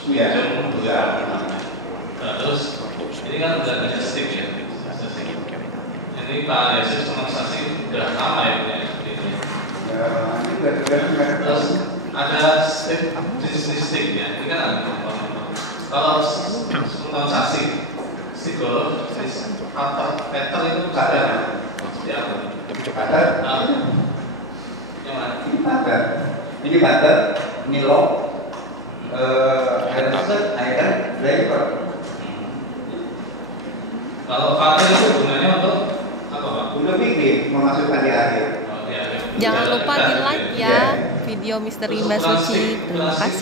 Iya. boleh. Nah, terus ini kan udah banyak stick ya. Ini Pak Yesus sama saksi udah lama ya punya seperti itu. Ya, ini juga tergantung. Terus ada stick jenis stick ya. Ini kan ada komponen. Kalau tahun saksi stick golf, atau petal itu ada seperti apa? Butter. Yang mana? Ini butter. Ini butter. Ini lock. Ada driver. Kalau faktor itu gunanya untuk apa Pak? Udah bikin memasukkan di akhir. Oh, ya. Jangan lupa di like ya video Misteri Mbak Suci. Terima kasih.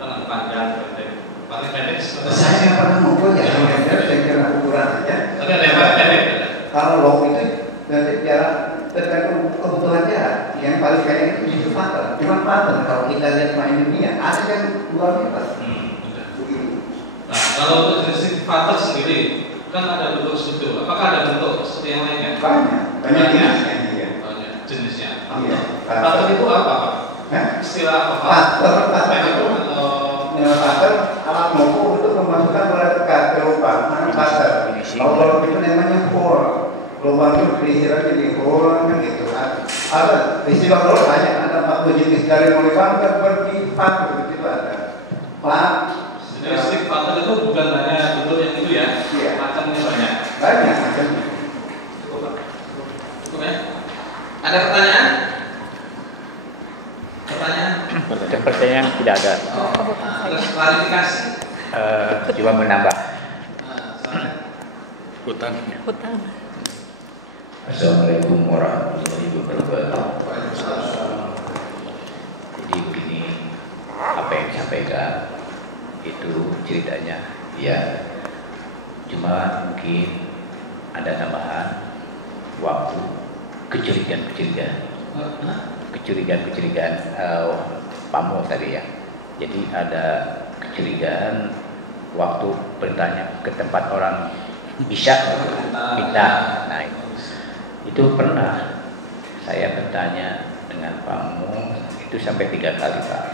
Tangan panjang pendek. Paling pendek Saya nggak pernah ngukur ya, saya kira ukuran aja. tapi ada yang paling pendek. Kalau lock itu dari jarak tergantung kebutuhan jarak. Yang paling pendek itu justru pattern. Cuma pattern kalau kita lihat main dunia ada yang 2 meter. Begini. Nah, kalau untuk jenis faktor sendiri kan ada bentuk sudut. Apakah ada bentuk seperti yang lainnya? Banyak jenisnya. Iya. Banyak jenisnya. Iya. Faktor itu apa Pak? Hah? Istilah apa Pak? Pattern Atau pattern alat mengukur untuk memasukkan bola dekat ke lubang. Namanya pattern. Kalau lubang itu namanya hole. Lubang itu diisiran jadi hole kan gitu kan. Ada istilah hole banyak. Ada 40 jenis dari mulai bangker berlipat begitu ada. Pak. jadi stick faktor itu bukan hanya bentuk yang itu ya? Iya. Macamnya banyak. Banyak macamnya. Cukup Pak? Cukup ya? Ada pertanyaan? Pertanyaan tidak ada. Terus klarifikasi. Cuma menambah. Hutan. Hutang. Assalamualaikum warahmatullahi wabarakatuh. Jadi begini, apa yang disampaikan itu ceritanya ya, cuma mungkin ada tambahan waktu kecurigaan Pamul tadi ya. Jadi ada kecurigaan waktu bertanya ke tempat orang bisa minta. Nah, itu pernah saya bertanya dengan Pamul itu sampai 3 kali Pak.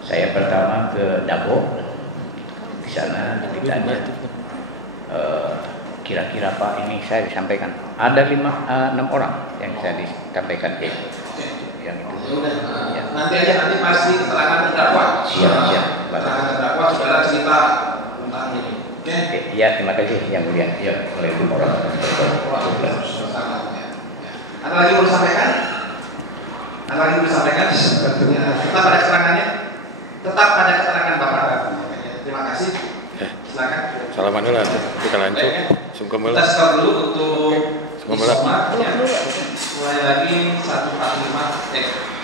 Saya pertama ke Dabo, di sana ditanya kira-kira Pak ini saya disampaikan ada 6 orang yang saya disampaikan ke yang itu. Ya. Nanti pasti keterangan terdakwa. Siap. Keterangan terdakwa saudara cerita tentang ini. Oke. Ya, terima kasih yang mulia. Ya, Assalamualaikum warahmatullahi wabarakatuh. Ada lagi mau disampaikan? Tetap pada keterangannya? Tetap pada keterangan Bapak. Terima kasih. Silakan. Salaman dulu, kita lanjut. Kita stop dulu untuk Sungguh Mulai lagi 145